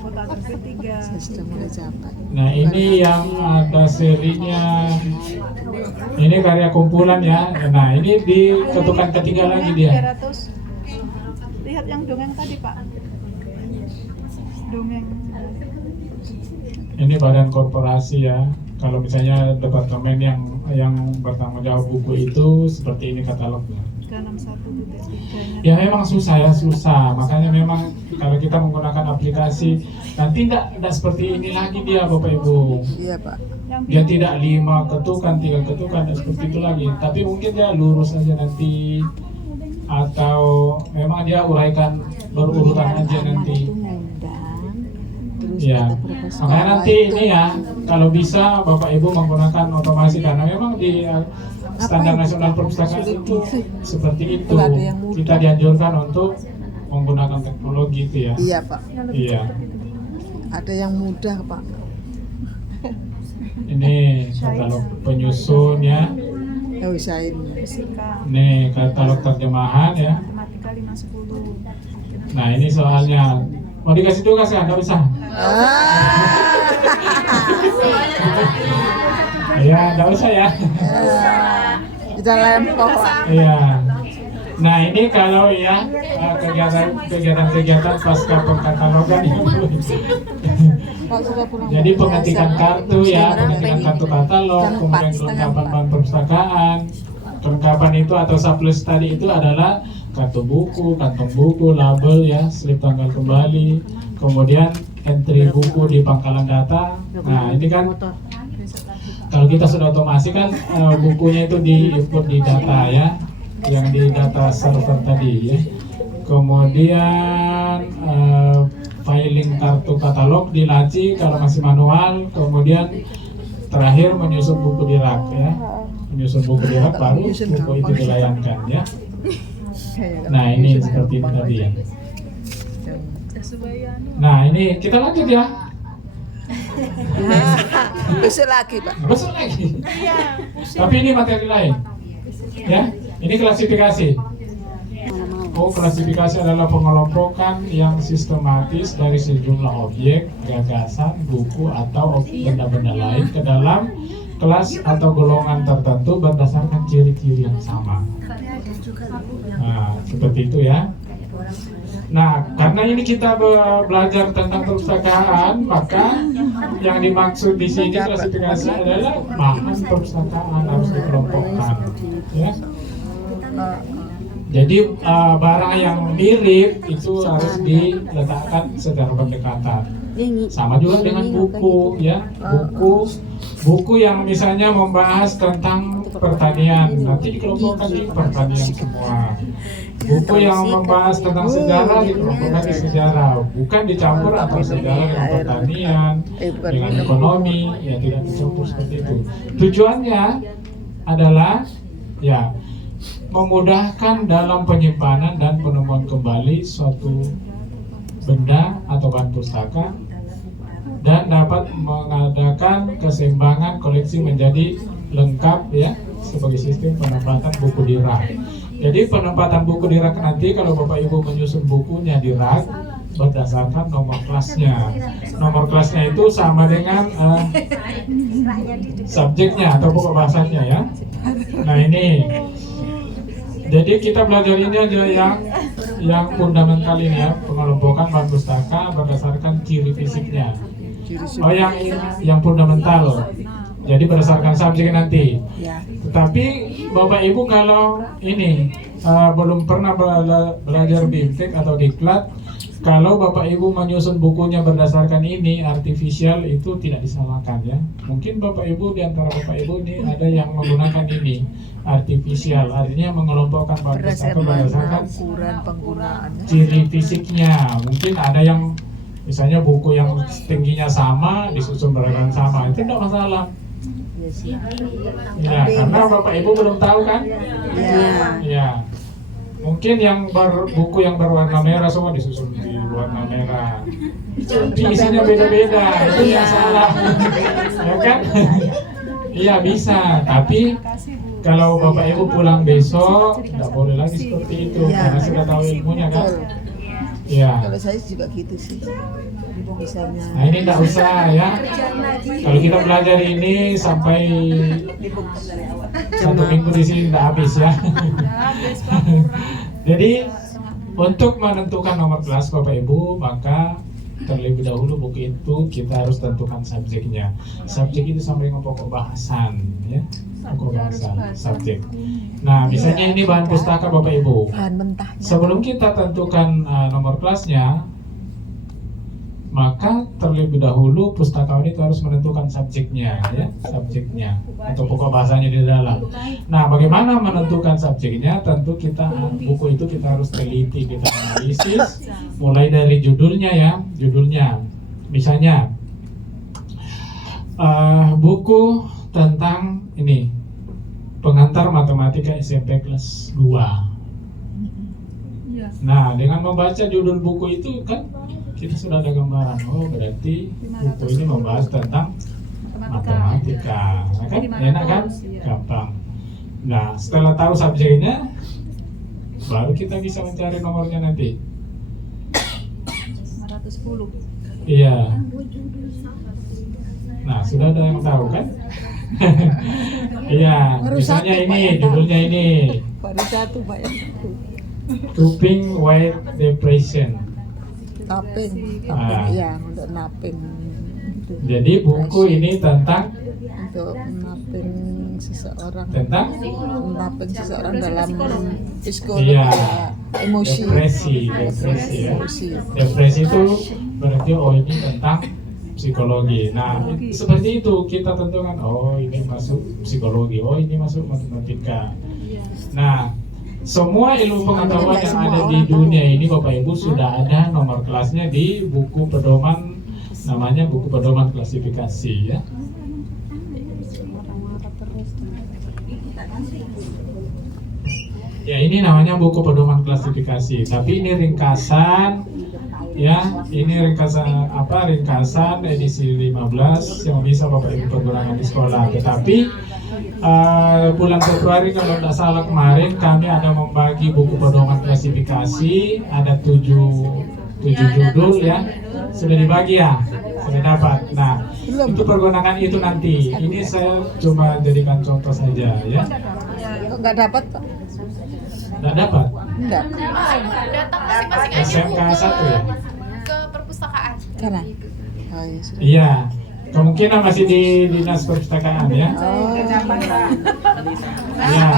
Fotografi 3. Saya sudah mulai capek. Nah ini yang ada serinya, ini karya kumpulan ya. Nah ini di ketukan ketiga lagi dia. 300. Lihat yang dongeng tadi Pak. Dongeng. Ini badan korporasi ya. Kalau misalnya departemen yang bertanggung jawab buku itu seperti ini katalognya. 361.3-nya. Ya memang susah ya, susah. Makanya memang kalau kita menggunakan aplikasi nanti tidak seperti ini lagi dia Bapak Ibu. Iya Pak. Yang Dia tidak 5 ketukan, 3 ketukan, dan seperti itu lagi. Tapi mungkin dia lurus aja nanti, atau memang dia uraikan berurutan aja nanti. Ya, makanya nanti ini ya, kalau bisa Bapak Ibu menggunakan otomasi karena memang di standar nasional perpustakaan itu seperti itu. Kita dianjurkan untuk menggunakan teknologi itu ya. Iya Pak. Iya. Ada yang mudah Pak. Ini katalog penyusun ya. Ya usahain. fisika, Nih katalog terjemahan ya. matematika 510. Nah ini soalnya mau dikasih juga sih, nggak usah. Ya nggak usah ya. Kita lempar Pak. Iya. Nah ini kalau ya kegiatan pasca pengkatalogan itu. Pak sudah pulang. Jadi pengetikan kartu ya, pengetikan kartu katalog, kemudian kelengkapan bahan perpustakaan. Kelengkapan itu atau surplus tadi itu adalah kartu buku, kantong buku, label ya, slip tanggal kembali, kemudian entry buku di pangkalan data. Nah ini kan Kalau kita sudah otomasi kan bukunya itu diinput di data ya, yang di data server tadi ya. Kemudian filing kartu katalog di laci kalau masih manual. Kemudian terakhir menyusun buku di rak ya. Menyusun buku di rak baru buku itu dilayangkan ya. Nah ini seperti itu tadi ya. Nah ini kita lanjut ya. Besok lagi Pak. Besok lagi. Tapi ini materi lain. Ya, ini klasifikasi. Oh, klasifikasi adalah pengelompokan yang sistematis dari sejumlah objek, gagasan, buku atau benda-benda lain ke dalam kelas atau golongan tertentu berdasarkan ciri-ciri yang sama. Nah, seperti itu ya. Nah, karena ini kita belajar tentang perpustakaan, maka yang dimaksud di sini klasifikasi adalah bahan perpustakaan harus dikelompokkan. Ya. Jadi barang yang mirip itu harus diletakkan secara pendekatan. Sama juga dengan buku, ya, buku yang misalnya membahas tentang pertanian, nanti dikelompokkan di pertanian semua. Buku yang membahas tentang sejarah dikelompokkan di sejarah, bukan dicampur antara sejarah dengan pertanian, dengan ekonomi, ya tidak dicampur seperti itu. Tujuannya adalah ya memudahkan dalam penyimpanan dan penemuan kembali suatu benda atau bahan pustaka dan dapat mengadakan keseimbangan koleksi menjadi lengkap ya sebagai sistem penempatan buku di rak. Jadi penempatan buku di rak nanti kalau Bapak Ibu menyusun bukunya di rak berdasarkan nomor kelasnya. Nomor kelasnya itu sama dengan subjeknya atau pokok bahasanya ya. Nah ini. Jadi kita belajar ini aja yang fundamental ini ya, pengelompokan bahan pustaka berdasarkan ciri fisiknya. Oh yang fundamental. Jadi berdasarkan subjek nanti. Tetapi Bapak Ibu kalau ini belum pernah belajar BIMTEK atau diklat, kalau Bapak Ibu menyusun bukunya berdasarkan ini artifisial itu tidak disalahkan ya. Mungkin Bapak Ibu di antara Bapak Ibu ini ada yang menggunakan ini artifisial, artinya mengelompokkan bahan pustaka berdasarkan ukuran penggunaannya. ciri fisiknya. Mungkin ada yang misalnya buku yang tingginya sama disusun berdasarkan sama, itu tidak masalah. Ya, karena Bapak Ibu belum tahu kan? Ya. Mungkin yang buku yang berwarna merah semua disusun di warna merah. Tapi isinya beda-beda, itu nggak salah, ya kan? Iya bisa, tapi kalau Bapak Ibu pulang besok nggak boleh lagi seperti itu karena sudah tahu ilmunya kan? Iya. Kalau saya juga gitu sih. Misalnya. Nah ini nggak usah ya. Kalau kita belajar ini sampai 1 minggu di sini nggak habis ya. Jadi untuk menentukan nomor kelas Bapak Ibu, maka terlebih dahulu buku itu kita harus tentukan subjeknya. Subjek itu sama dengan pokok bahasan ya. Pokok bahasan, subjek. Nah misalnya ini bahan pustaka Bapak Ibu. Bahan mentahnya. Sebelum kita tentukan nomor kelasnya, maka terlebih dahulu pustakawan itu harus menentukan subjeknya ya, subjeknya atau pokok bahasanya di dalam. Nah, bagaimana menentukan subjeknya? Tentu kita buku itu kita harus teliti, kita analisis mulai dari judulnya ya, judulnya. Misalnya buku tentang ini pengantar matematika SMP kelas 2. Nah, dengan membaca judul buku itu kan kita sudah ada gambaran, oh berarti buku ini membahas tentang matematika, nah, kan? Enak kan? Gampang. Nah setelah tahu subjeknya, baru kita bisa mencari nomornya nanti. 510. Iya. Nah sudah ada yang tahu kan? Iya. Misalnya ini judulnya ini. Baru satu Pak ya. Coping with Depression. Naping, ya untuk naping. Jadi buku ini tentang untuk naping seseorang. Tentang naping seseorang dalam psikologi emosi. Depresi ya. Depresi itu berarti oh ini tentang psikologi. Nah, seperti itu kita tentukan, oh ini masuk psikologi, oh ini masuk matematika. Nah, semua ilmu pengetahuan yang ada di dunia ini Bapak Ibu sudah ada nomor kelasnya di buku pedoman, namanya buku pedoman klasifikasi ya. Ya, ini namanya buku pedoman klasifikasi, tapi ini ringkasan ya, ini ringkasan apa? Ringkasan edisi 15 yang bisa Bapak Ibu pergunakan di sekolah. Tetapi bulan Februari kalau tidak salah kemarin kami ada membagi buku pedoman klasifikasi, ada 7 judul ya, sudah dibagi ya, sudah dapat. Nah, untuk pergunakan itu nanti, ini saya cuma jadikan contoh saja ya. Kok nggak dapat Pak? Nggak dapat? Enggak. Datang masing-masing aja SMK 1 ya? ke perpustakaan. Karena? Oh iya sudah. Iya, kemungkinan masih di dinas perpustakaan ya. Oh. Ya.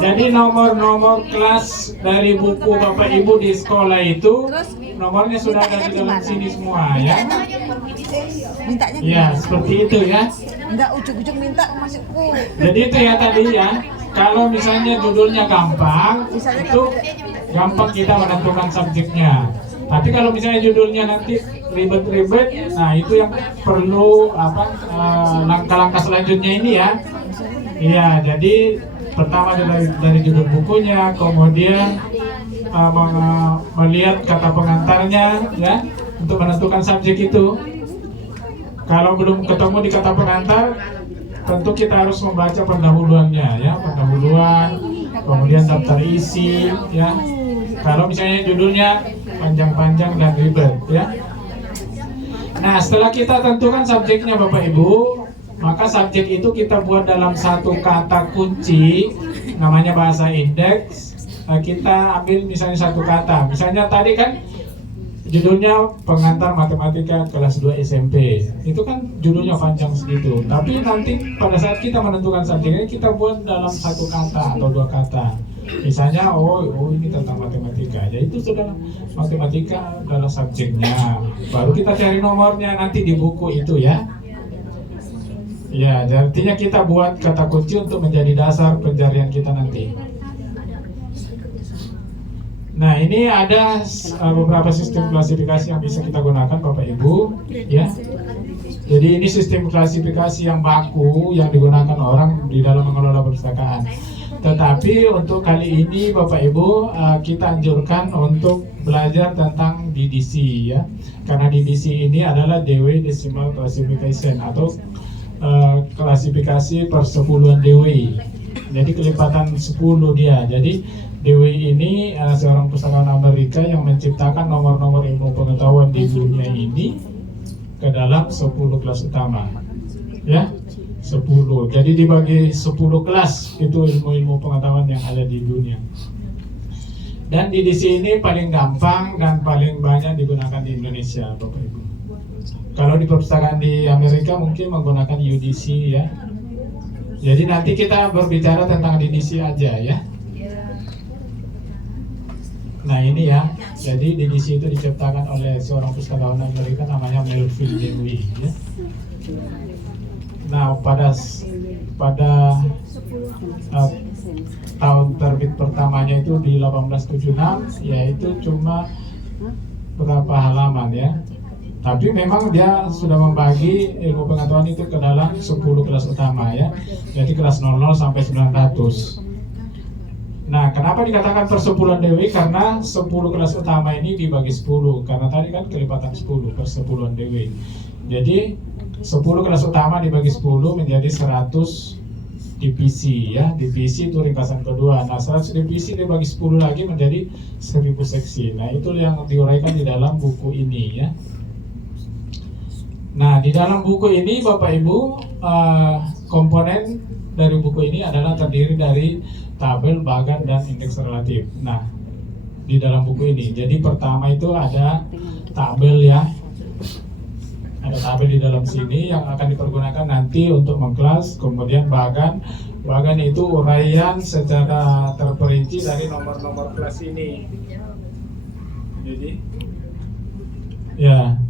Jadi nomor-nomor kelas dari buku Bapak Ibu di sekolah itu nomornya sudah ada di dalam sini semua ya. Mintanya Ya, seperti itu ya. enggak ujung-ujung minta masukku. Jadi itu ya tadi ya. Kalau misalnya judulnya gampang, itu gampang kita menentukan subjeknya. Tapi kalau misalnya judulnya nanti ribet-ribet, nah itu yang perlu apa langkah-langkah selanjutnya ini ya. Iya, jadi pertama dari judul bukunya, kemudian melihat kata pengantarnya ya untuk menentukan subjek itu. Kalau belum ketemu di kata pengantar, tentu kita harus membaca pendahuluannya ya, pendahuluan, kemudian daftar isi ya. Kalau misalnya judulnya panjang-panjang dan ribet ya. Nah, setelah kita tentukan subjeknya Bapak Ibu, maka subjek itu kita buat dalam satu kata kunci, namanya bahasa indeks. Kita ambil misalnya satu kata, misalnya tadi kan judulnya pengantar matematika kelas 2 SMP. Itu kan judulnya panjang segitu. Tapi nanti pada saat kita menentukan subjeknya, kita buat dalam satu kata atau dua kata. Misalnya, oh ini tentang matematika. Ya itu sudah matematika adalah subjeknya. Baru kita cari nomornya nanti di buku itu ya. Ya, artinya kita buat kata kunci untuk menjadi dasar pencarian kita nanti. Nah, ini ada beberapa sistem klasifikasi yang bisa kita gunakan Bapak Ibu ya. Jadi ini sistem klasifikasi yang baku yang digunakan orang di dalam mengelola perpustakaan. Tetapi untuk kali ini Bapak Ibu kita anjurkan untuk belajar tentang DDC ya. Karena DDC ini adalah Dewey Decimal Classification atau klasifikasi persepuluhan Dewey. Jadi kelipatan 10 dia. Jadi Dewey ini seorang pustakawan Amerika yang menciptakan nomor-nomor ilmu pengetahuan di dunia ini ke dalam 10 kelas utama. Ya, 10. Jadi dibagi 10 kelas itu ilmu-ilmu pengetahuan yang ada di dunia. Dan di sini paling gampang dan paling banyak digunakan di Indonesia, Bapak Ibu. Kalau di perpustakaan di Amerika mungkin menggunakan UDC ya. Jadi nanti kita berbicara tentang DDC aja ya. Nah ini ya, jadi DDC itu diciptakan oleh seorang pustakawan Amerika namanya Melville Dewey ya. Nah pada tahun terbit pertamanya itu di 1876, yaitu cuma berapa halaman ya. Tapi memang dia sudah membagi ilmu pengetahuan itu ke dalam 10 kelas utama ya. Jadi kelas 00 sampai 900. Nah, kenapa dikatakan persepuluhan Dewey? Karena 10 kelas utama ini dibagi 10. Karena tadi kan kelipatan 10 persepuluhan Dewey. Jadi 10 kelas utama dibagi 10 menjadi 100 divisi ya. Divisi itu ringkasan kedua. Nah, 100 divisi dibagi 10 lagi menjadi 1000 seksi. Nah, itu yang diuraikan di dalam buku ini ya. Nah, di dalam buku ini Bapak Ibu, komponen dari buku ini adalah terdiri dari tabel, bagan, dan indeks relatif. Nah, di dalam buku ini, jadi pertama itu ada tabel ya, ada tabel di dalam sini yang akan dipergunakan nanti untuk mengkelas. Kemudian bagan itu uraian secara terperinci dari nomor-nomor kelas ini. Jadi ya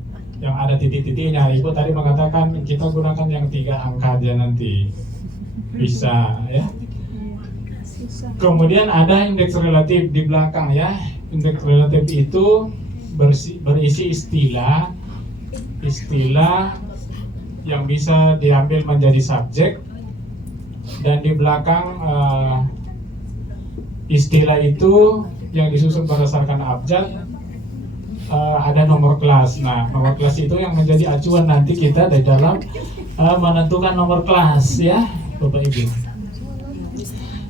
yang ada titik-titiknya. Ibu tadi mengatakan kita gunakan yang 3 angka aja nanti bisa ya. Kemudian ada indeks relatif di belakang ya. Indeks relatif itu berisi istilah yang bisa diambil menjadi subjek, dan di belakang istilah itu yang disusun berdasarkan abjad ada nomor kelas. Nah, nomor kelas itu yang menjadi acuan nanti kita di dalam menentukan nomor kelas ya, Bapak Ibu.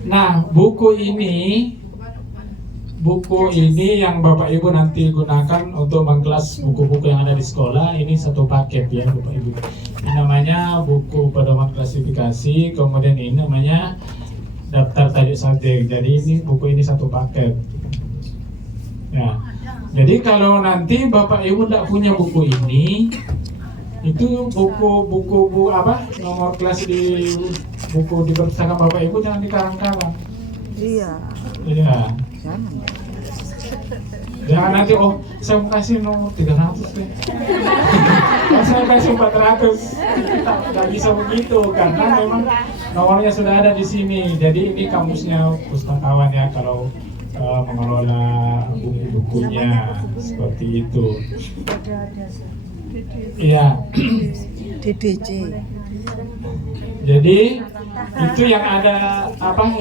Nah, buku ini yang Bapak Ibu nanti gunakan untuk mengkelas buku-buku yang ada di sekolah. Ini satu paket ya Bapak Ibu. Ini namanya buku pedoman klasifikasi, kemudian ini namanya daftar tajuk subjek. Jadi ini buku ini satu paket. Ya. Jadi kalau nanti Bapak Ibu tidak punya buku ini, itu buku apa nomor kelas di buku di perpustakaan Bapak Ibu jangan dikarang-karang. Iya. Iya. Jangan nanti saya mau kasih nomor 300 deh. Saya kasih 400. Tak bisa begitu karena memang nomornya sudah ada di sini. Jadi ini kamusnya pustakawan ya kalau mengelola buku-bukunya seperti itu. Iya. DDC. Jadi itu yang ada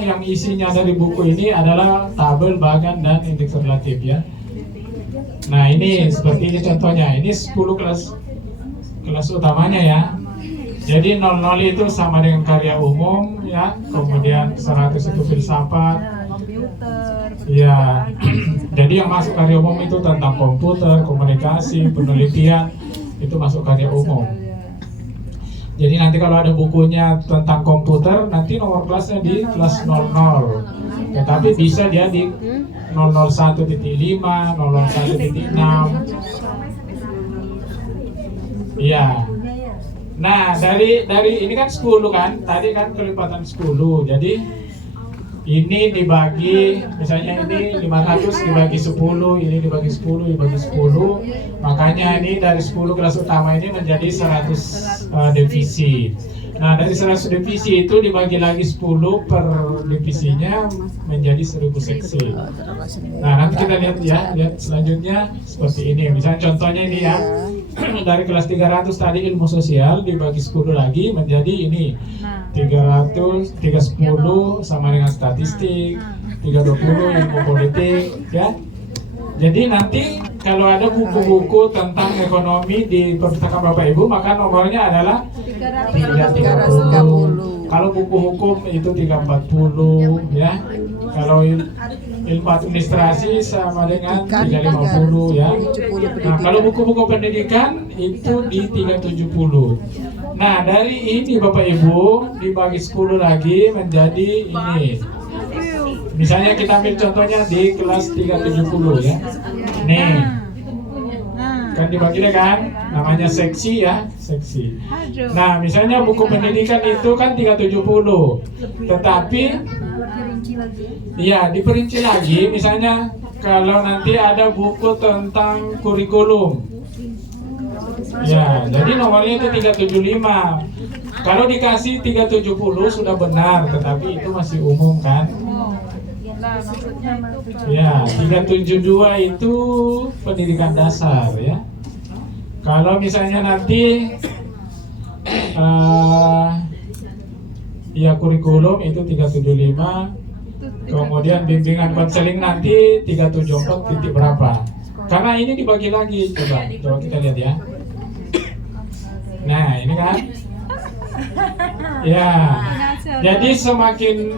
yang isinya dari buku ini adalah tabel, bagan, dan indeks relatif ya. Nah ini seperti ini contohnya. Ini 10 kelas utamanya ya. Jadi 00 itu sama dengan karya umum ya. Kemudian 100 itu filsafat. Ya. Jadi yang masuk karya umum itu tentang komputer, komunikasi, penelitian, itu masuk karya umum. Jadi nanti kalau ada bukunya tentang komputer, nanti nomor kelasnya di kelas 00. Tetapi bisa dia di 001.5, 001.6. Iya. Nah, dari ini kan 10 kan? Tadi kan kelipatan 10. Jadi ini dibagi, misalnya ini 500 dibagi 10, ini dibagi 10, dibagi 10. Makanya ini dari 10 kelas utama ini menjadi 100 divisi. Nah, dari 100 divisi itu dibagi lagi 10 per divisinya menjadi 1000 seksi. Nah, nanti kita lihat ya, lihat selanjutnya seperti ini. Misalnya contohnya ini ya. Dari kelas 300 tadi ilmu sosial dibagi 10 lagi menjadi ini 310 sama dengan statistik, 320 ilmu politik ya. Jadi nanti kalau ada buku-buku tentang ekonomi di perpustakaan Bapak Ibu maka nomornya adalah 330. Kalau buku hukum itu 340 ya. Kalau ilmu administrasi sama dengan 350 ya. Nah, kalau buku-buku pendidikan itu di 370. Nah, dari ini Bapak Ibu dibagi 10 lagi menjadi ini. Misalnya kita ambil contohnya di kelas 370 ya. Nih. Kan dibagi kan, namanya seksi ya, seksi. Nah, misalnya buku pendidikan itu kan 370. Tetapi ya diperinci lagi, misalnya kalau nanti ada buku tentang kurikulum. Ya, jadi nomornya itu 375. Kalau dikasih 370 sudah benar, tetapi itu masih umum kan? Ya, 372 itu pendidikan dasar ya. Kalau misalnya nanti ya kurikulum itu 375. Kemudian bimbingan konseling nanti 374 titik berapa? Karena ini dibagi lagi, coba kita lihat ya. Nah, ini kan. Ya. Jadi semakin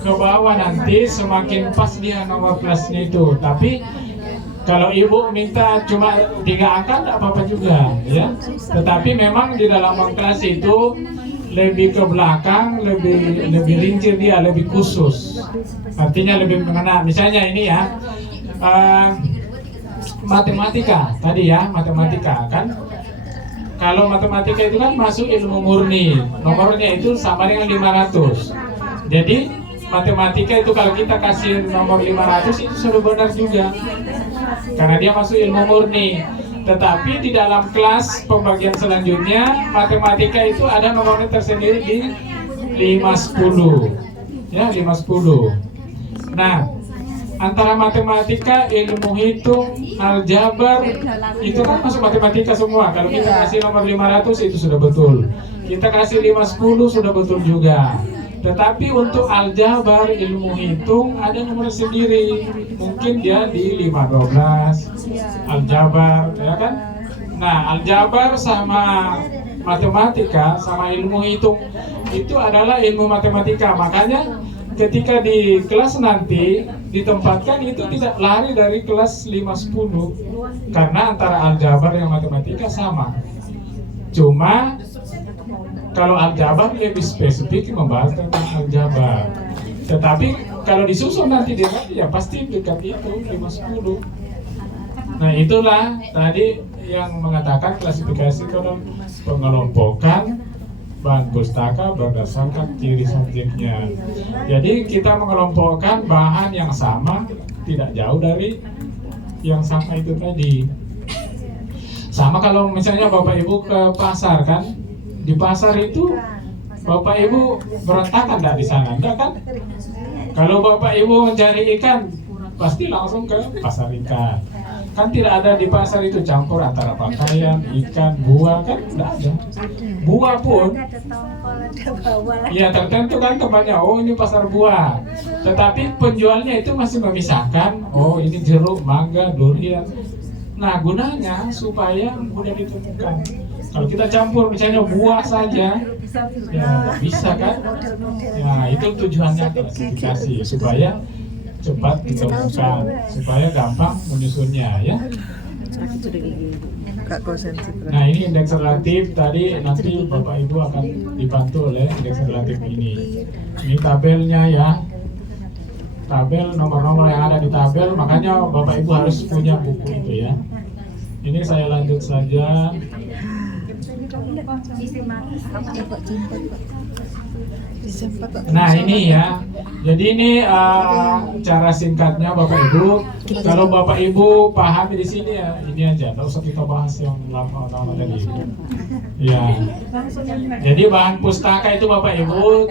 ke bawah nanti semakin pas dia nomor kelasnya itu. Tapi kalau ibu minta cuma 3 angka tidak apa-apa juga ya. Tetapi memang di dalam kelas itu lebih ke belakang, lebih rinci dia, lebih khusus. Artinya lebih mengena. Misalnya ini ya, matematika tadi ya, matematika kan. Kalau matematika itu kan masuk ilmu murni, nomornya itu sama dengan 500. Jadi matematika itu kalau kita kasih nomor 500 itu sudah benar juga, karena dia masuk ilmu murni. Tetapi di dalam kelas pembagian selanjutnya matematika itu ada nomornya tersendiri di 510. Ya, 510. Nah, antara matematika, ilmu hitung, aljabar itu kan masuk matematika semua. Kalau kita kasih nomor 500 itu sudah betul. Kita kasih 510 sudah betul juga. Tetapi untuk aljabar, ilmu hitung ada nomor sendiri. Mungkin dia di 512. Aljabar, ya kan? Nah, aljabar sama matematika sama ilmu hitung itu adalah ilmu matematika. Makanya ketika di kelas nanti ditempatkan itu tidak lari dari kelas 510 karena antara aljabar yang matematika sama. Cuma kalau aljabar lebih spesifik membahas tentang aljabar. Tetapi kalau disusun nanti dia ya pasti dekat itu 510. Nah, itulah tadi yang mengatakan klasifikasi pengelompokan bahan pustaka berdasarkan ciri subjeknya. Jadi kita mengelompokkan bahan yang sama tidak jauh dari yang sama itu tadi. Sama kalau misalnya Bapak Ibu ke pasar kan, di pasar itu Bapak Ibu berantakan enggak di sana, enggak kan? Kalau Bapak Ibu mencari ikan pasti langsung ke pasar ikan. Kan tidak ada di pasar itu campur antara pakaian, ikan, buah kan tidak ada. Buah pun ya tertentu kan tempatnya, oh ini pasar buah. Tetapi penjualnya itu masih memisahkan, oh ini jeruk, mangga, durian. Nah, gunanya supaya mudah ditemukan. Kalau kita campur misalnya buah saja, ya nggak bisa kan? Ya itu tujuannya klasifikasi supaya cepat ditemukan, supaya gampang menyusunnya ya. Nah, ini indeks relatif tadi nanti Bapak Ibu akan dibantu oleh indeks relatif ini. Ini tabelnya ya. Tabel nomor-nomor yang ada di tabel, makanya Bapak Ibu harus punya buku itu ya. Ini saya lanjut saja. Nah, ini ya. Jadi ini cara singkatnya Bapak Ibu. Kalau Bapak Ibu paham di sini ya, ini aja. Tidak usah kita bahas yang lama-lama tadi. Ya. Jadi bahan pustaka itu Bapak Ibu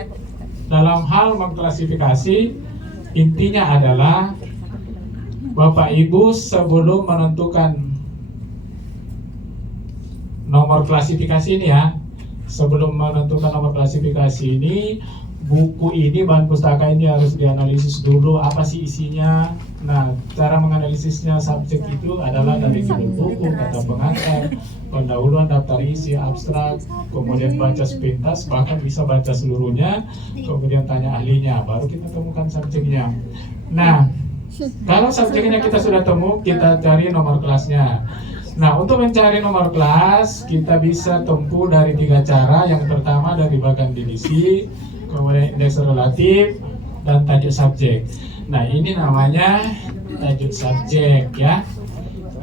dalam hal mengklasifikasi intinya adalah Bapak Ibu sebelum menentukan nomor klasifikasi ini ya, sebelum menentukan nomor klasifikasi ini, buku ini, bahan pustaka ini harus dianalisis dulu apa sih isinya. Nah, cara menganalisisnya subjek itu adalah dari judul buku, kata pengantar, pendahuluan, daftar isi, abstrak, kemudian baca sepintas, bahkan bisa baca seluruhnya, kemudian tanya ahlinya, baru kita temukan subjeknya. Nah, kalau subjeknya kita sudah temu, kita cari nomor kelasnya. Nah, untuk mencari nomor kelas, kita bisa tempuh dari 3 cara. Yang pertama dari bagan divisi, kemudian indeks relatif, dan tajuk subjek. Nah, ini namanya tajuk subjek ya.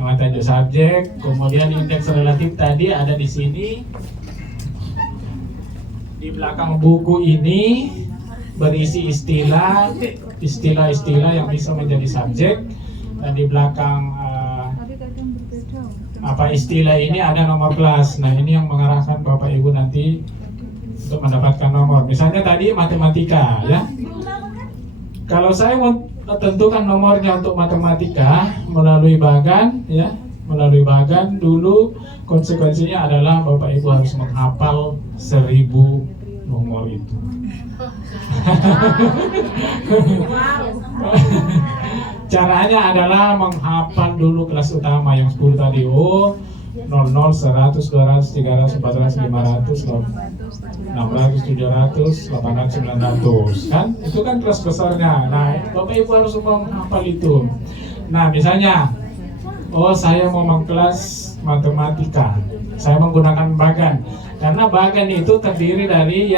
Nama tajuk subjek, kemudian indeks relatif tadi ada di sini. Di belakang buku ini berisi istilah-istilah yang bisa menjadi subjek. Dan di belakang apa istilah ini ada nomor kelas. Nah, ini yang mengarahkan Bapak Ibu nanti untuk mendapatkan nomor. Misalnya tadi matematika ya. Kalau saya mau tentukan nomornya untuk matematika melalui bagan ya, melalui bagan dulu konsekuensinya adalah Bapak Ibu harus menghafal 1000 nomor itu. Caranya adalah menghafal dulu kelas utama yang 10 tadi. Oh, 00, 100, 200, 300, 400, 500, 600, 700, 800, 900 kan? Itu kan kelas besarnya. Nah, Bapak Ibu harus menghafal itu. Nah, misalnya oh saya mau mengkelas matematika, saya menggunakan bagan. Karena bagan itu terdiri dari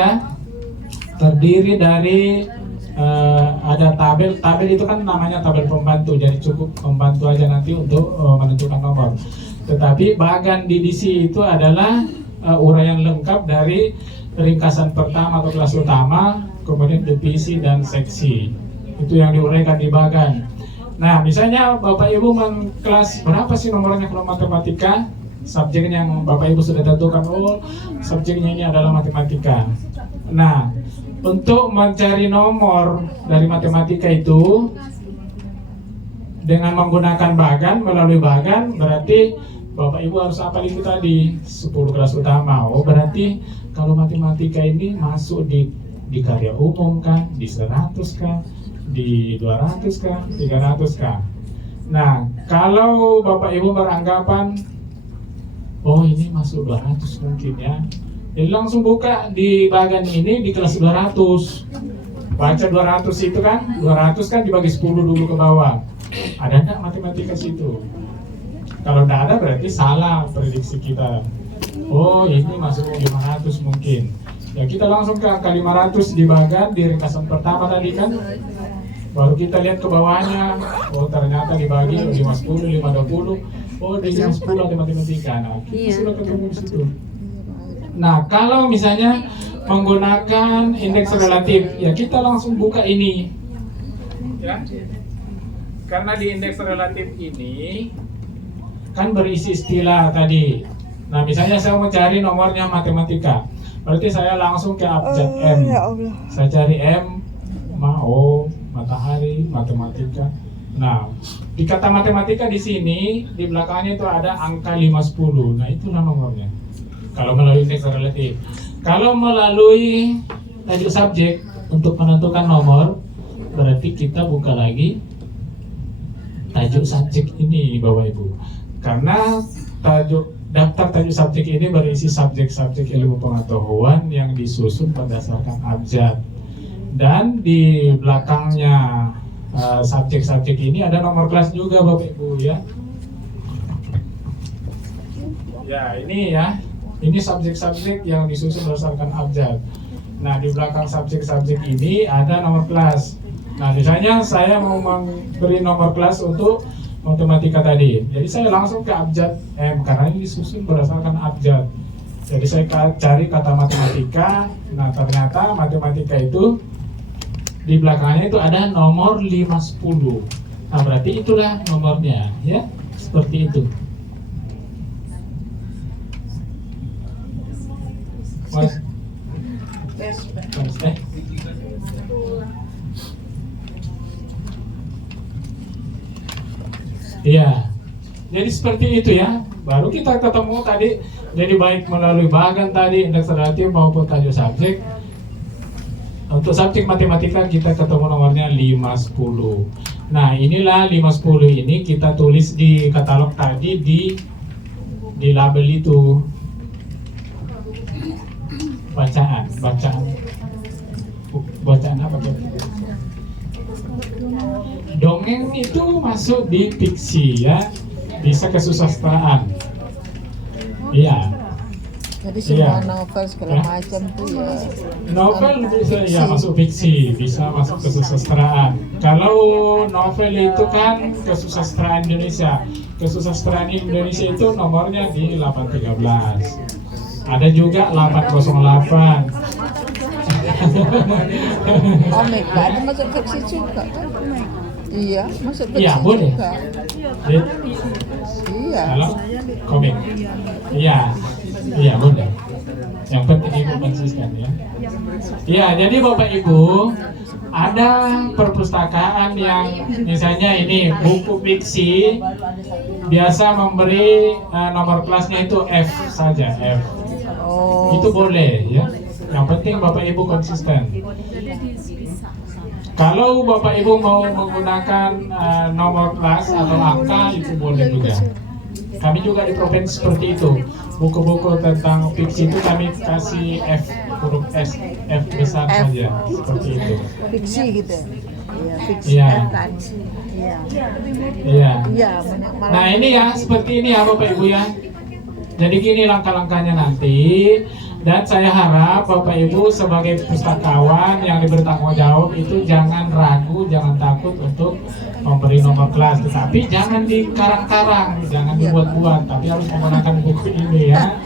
ada tabel itu kan namanya tabel pembantu, jadi cukup membantu aja nanti untuk menentukan nomor. Tetapi bagan DDC itu adalah uraian lengkap dari ringkasan pertama atau kelas utama, kemudian divisi dan seksi. Itu yang diuraikan di bagan. Nah, misalnya Bapak Ibu kelas berapa sih nomornya kalau matematika? Subjeknya yang Bapak Ibu sudah tentukan, oh subjeknya ini adalah matematika. Nah, untuk mencari nomor dari matematika itu dengan menggunakan bagan, melalui bagan, berarti Bapak Ibu harus hafal itu tadi 10 kelas utama. Oh, berarti kalau matematika ini masuk di karya umum kan, di 100 kan, di 200 kan, 300 kan. Nah, kalau Bapak Ibu beranggapan oh ini masuk 200 mungkin ya, jadi langsung buka di bagian ini di kelas 200. Baca 200 itu kan, 200 kan dibagi 10 dulu ke bawah. Ada enggak matematika situ? Kalau enggak ada berarti salah prediksi kita. Oh ini masuk 500 mungkin. Ya kita langsung ke angka 500 di bagian di ringkasan pertama tadi kan. Baru kita lihat ke bawahnya, oh ternyata dibagi 510, 520, oh di 510 ada matematika. Nah, kita sudah ketemu di situ. Nah, kalau misalnya menggunakan indeks relatif, ya kita langsung buka ini. Ya. Karena di indeks relatif ini kan berisi istilah tadi. Nah, misalnya saya mau cari nomornya matematika, berarti saya langsung ke abjad M. Saya cari M, matahari, matematika. Nah, di kata matematika di sini, di belakangnya itu ada angka 510. Nah, itulah nomornya. Kalau melalui indeks relatif. Kalau melalui tajuk subjek untuk menentukan nomor, berarti kita buka lagi tajuk subjek ini, Bapak Ibu. Karena daftar tajuk subjek ini berisi subjek-subjek ilmu pengetahuan yang disusun berdasarkan abjad. Dan di belakangnya subjek-subjek ini ada nomor kelas juga Bapak Ibu ya. Ya ini ya, ini subjek-subjek yang disusun berdasarkan abjad. Nah di belakang subjek-subjek ini ada nomor kelas. Nah misalnya saya mau memberi nomor kelas untuk matematika tadi, jadi saya langsung ke abjad M karena ini disusun berdasarkan abjad. Jadi saya cari kata matematika. Nah ternyata matematika itu di belakangnya itu ada nomor 510. Nah berarti itulah nomornya ya, seperti itu. Mas, iya, jadi seperti itu ya. Baru kita ketemu tadi. Jadi baik melalui bagan tadi indeks relatif maupun tajuk subjek. Untuk subjek matematika kita ketemu nomornya 510. Nah inilah 510 ini kita tulis di katalog tadi di label itu. Bacaan apa kira-kira? Dongeng itu masuk di fiksi ya, bisa kesusastraan. Iya. Jadi semua novel segala macam tuh ya. Novel bisa ya masuk fiksi, bisa masuk kesusastraan. Kalau novel itu kan kesusastraan Indonesia. Kesusastraan Indonesia itu nomornya di 813. Ada juga 808. Komik, ada masuk fiksi juga kan? Iya, masuk fiksi Iya, boleh. juga. Iya. Kalau komik. Iya boleh. Yang penting Ibu konsisten ya. Iya, jadi Bapak Ibu ada perpustakaan yang misalnya ini buku fiksi biasa memberi nomor kelasnya itu F saja, F. Oh. Itu boleh ya. Yang penting Bapak Ibu konsisten. Kalau Bapak Ibu mau menggunakan nomor kelas atau angka itu boleh juga. Kami juga di provinsi seperti itu. Buku-buku tentang fiksi itu kami kasih F, huruf S, F besar saja, seperti itu. Fiksi gitu. Iya, fiksi Iya. kan. Iya. Iya. Iya, Nah ini ya, seperti ini ya Bapak Ibu ya. Jadi gini langkah-langkahnya nanti. Dan saya harap Bapak Ibu sebagai pustakawan yang diberi tanggung jawab itu jangan ragu, jangan takut untuk memberi nomor kelas. Tetapi jangan dikarang-karang, jangan dibuat-buat, tapi harus menggunakan buku ini ya.